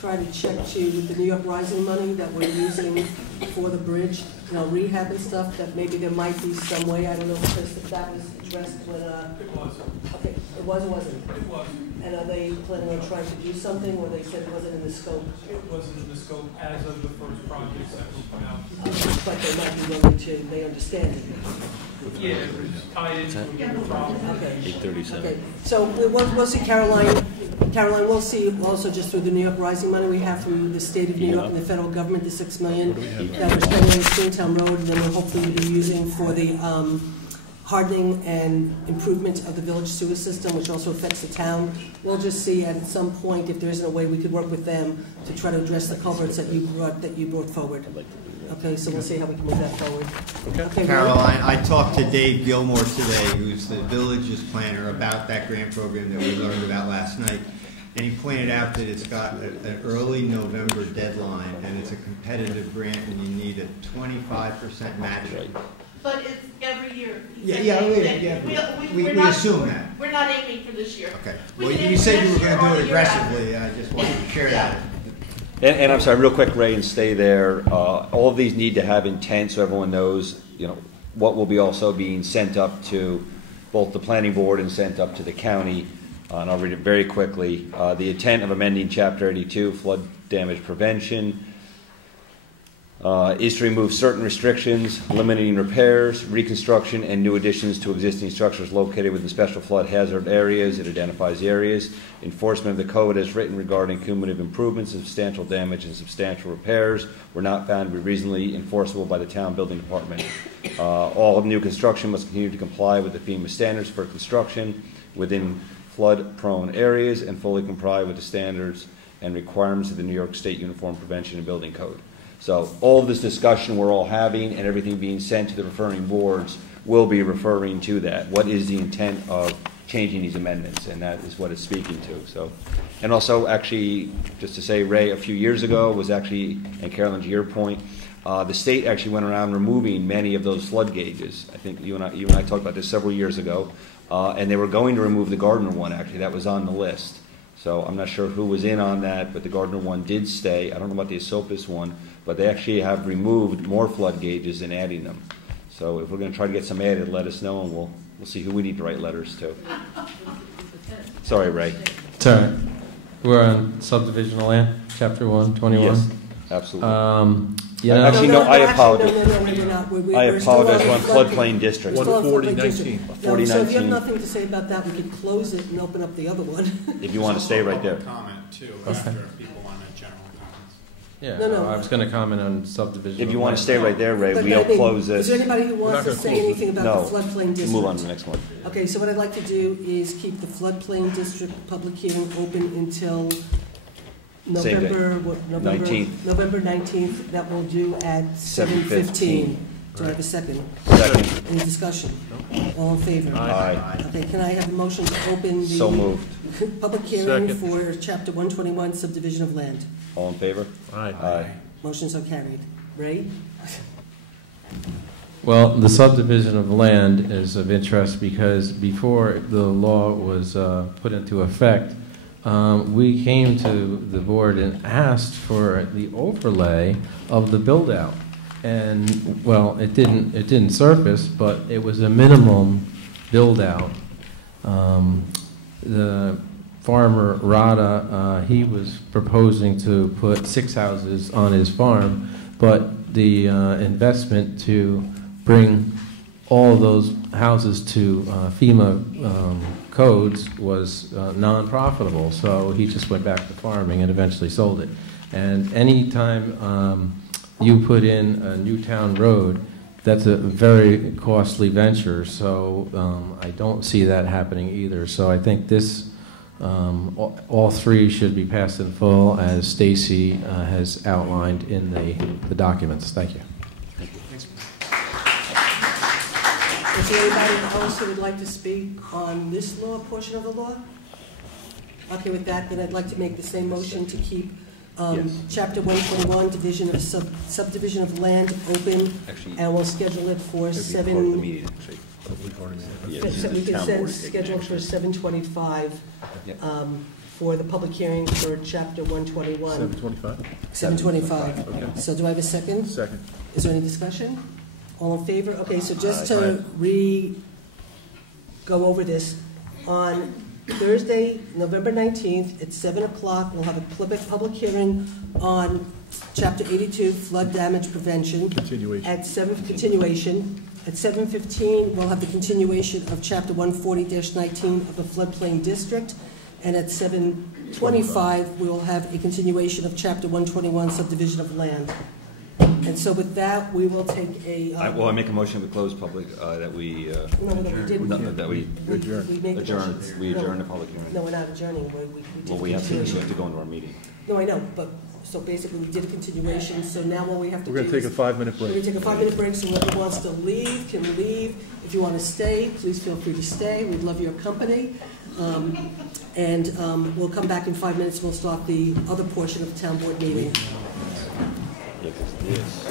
try to check too with the New York Rising money that we're using for the bridge, you know, rehab and stuff, that maybe there might be some way, I don't know, because if that was addressed when, It was. Okay, it was or wasn't? It was. And are they planning on trying to do something, or they said it wasn't in the scope? It wasn't in the scope as of the first projects that will come out. But they might be willing to, they understand it. Yeah, it was tied into a problem. Okay. 8:37. Okay, so we'll see Caroline. Caroline, we'll see also just through the New York Rising money we have from the state of New York and the federal government, the $6 million that we're spending on Springtown Road, and then we'll hopefully be using for the hardening and improvement of the village sewer system, which also affects the town. We'll just see at some point if there isn't a way we could work with them to try to address the culverts that you brought forward. Okay, so we'll see how we can move that forward. Okay, Caroline, I talked to Dave Gilmore today, who's the village's planner, about that grant program that we learned about last night. And he pointed out that it's got an early November deadline, and it's a competitive grant, and you need a 25% match rate. But it's every year. We assume that. We're not aiming for this year. Okay. Well, you said you were going to do it aggressively. I just wanted to share that. And I'm sorry, real quick, Ray, and stay there. All of these need to have intent so everyone knows, you know, what will be also being sent up to both the planning board and sent up to the county. And I'll read it very quickly. The intent of amending Chapter 82, flood damage prevention, is to remove certain restrictions, limiting repairs, reconstruction, and new additions to existing structures located within special flood hazard areas. It identifies the areas. Enforcement of the code as written regarding cumulative improvements, substantial damage, and substantial repairs were not found to be reasonably enforceable by the town building department. All new construction must continue to comply with the FEMA standards for construction within flood-prone areas and fully comply with the standards and requirements of the New York State Uniform Prevention and Building Code. So all of this discussion we're all having and everything being sent to the referring boards will be referring to that. What is the intent of changing these amendments, and that is what it's speaking to. So, and also, actually, just to say, Ray, a few years ago was actually, and Carolyn, to your point, the state actually went around removing many of those flood gauges. I think you and I talked about this several years ago, and they were going to remove the Gardner one. Actually, that was on the list. So I'm not sure who was in on that, but the Gardner one did stay. I don't know about the Esopus one, but they actually have removed more flood gauges and adding them. So if we're going to try to get some added, let us know, and we'll see who we need to write letters to. Sorry, Ray. It's all right. We're on subdivisional land, chapter 121. Yes, absolutely. Actually, no, I apologize. We're not. I apologize. We're on floodplain districts. 14019. 4019. So if you have nothing to say about that, we could close it and open up the other one. If you want to stay right there. Comment too, after people want a general comments. Yeah, No. I was going to comment on subdivision. If you want to stay right there, Ray, But we'll close this. Is there anybody who wants to say anything about the floodplain district? Move on to the next one. Okay, so what I'd like to do is keep the floodplain district public hearing open until November 19th. November 19th. That we'll do at 7:15. Do I have a second? Second. Any discussion? All in favor? Aye. Okay, can I have a motion to open the So moved. public hearing Second. for Chapter 121, subdivision of land? All in favor? Aye. Motion's so carried. Ray? Well, the subdivision of land is of interest because before the law was put into effect, we came to the board and asked for the overlay of the build-out. And, well, it didn't surface, but it was a minimum build-out. The farmer, Rada, he was proposing to put 6 houses on his farm, but the investment to bring all of those houses to FEMA codes was non-profitable, so he just went back to farming and eventually sold it. And any time you put in a new town road, that's a very costly venture, so I don't see that happening either. So I think this, all three should be passed in full, as Stacy has outlined in the documents. Thank you. Is there anybody else who would like to speak on this law, portion of the law? Okay, with that, then I'd like to make the same motion to keep Chapter 121, division of subdivision of land open, and we'll schedule it for scheduled for 7:25 for the public hearing for Chapter 121. 7:25? 7:25. Okay. So do I have a second? Second. Is there any discussion? All in favor? Okay, so just to go over this, on Thursday, November 19th at 7 o'clock, we'll have a public hearing on Chapter 82, flood damage prevention. Continuation. At 7:15, we'll have the continuation of Chapter 140-19 of the floodplain district. And at 7:25, we will have a continuation of Chapter 121, subdivision of land. And so with that, we will take a... I make a motion to close public, that we... that we adjourn the public hearing. No, we're not adjourning. We have to go into our meeting. No, I know, but, so basically we did a continuation, so now what we have to do is... We're going to take a 5-minute break. We're going to take a 5-minute break, so whoever wants to leave can leave. If you want to stay, please feel free to stay. We'd love your company. We'll come back in 5 minutes and we'll start the other portion of the town board meeting. Yeah, 'cause this...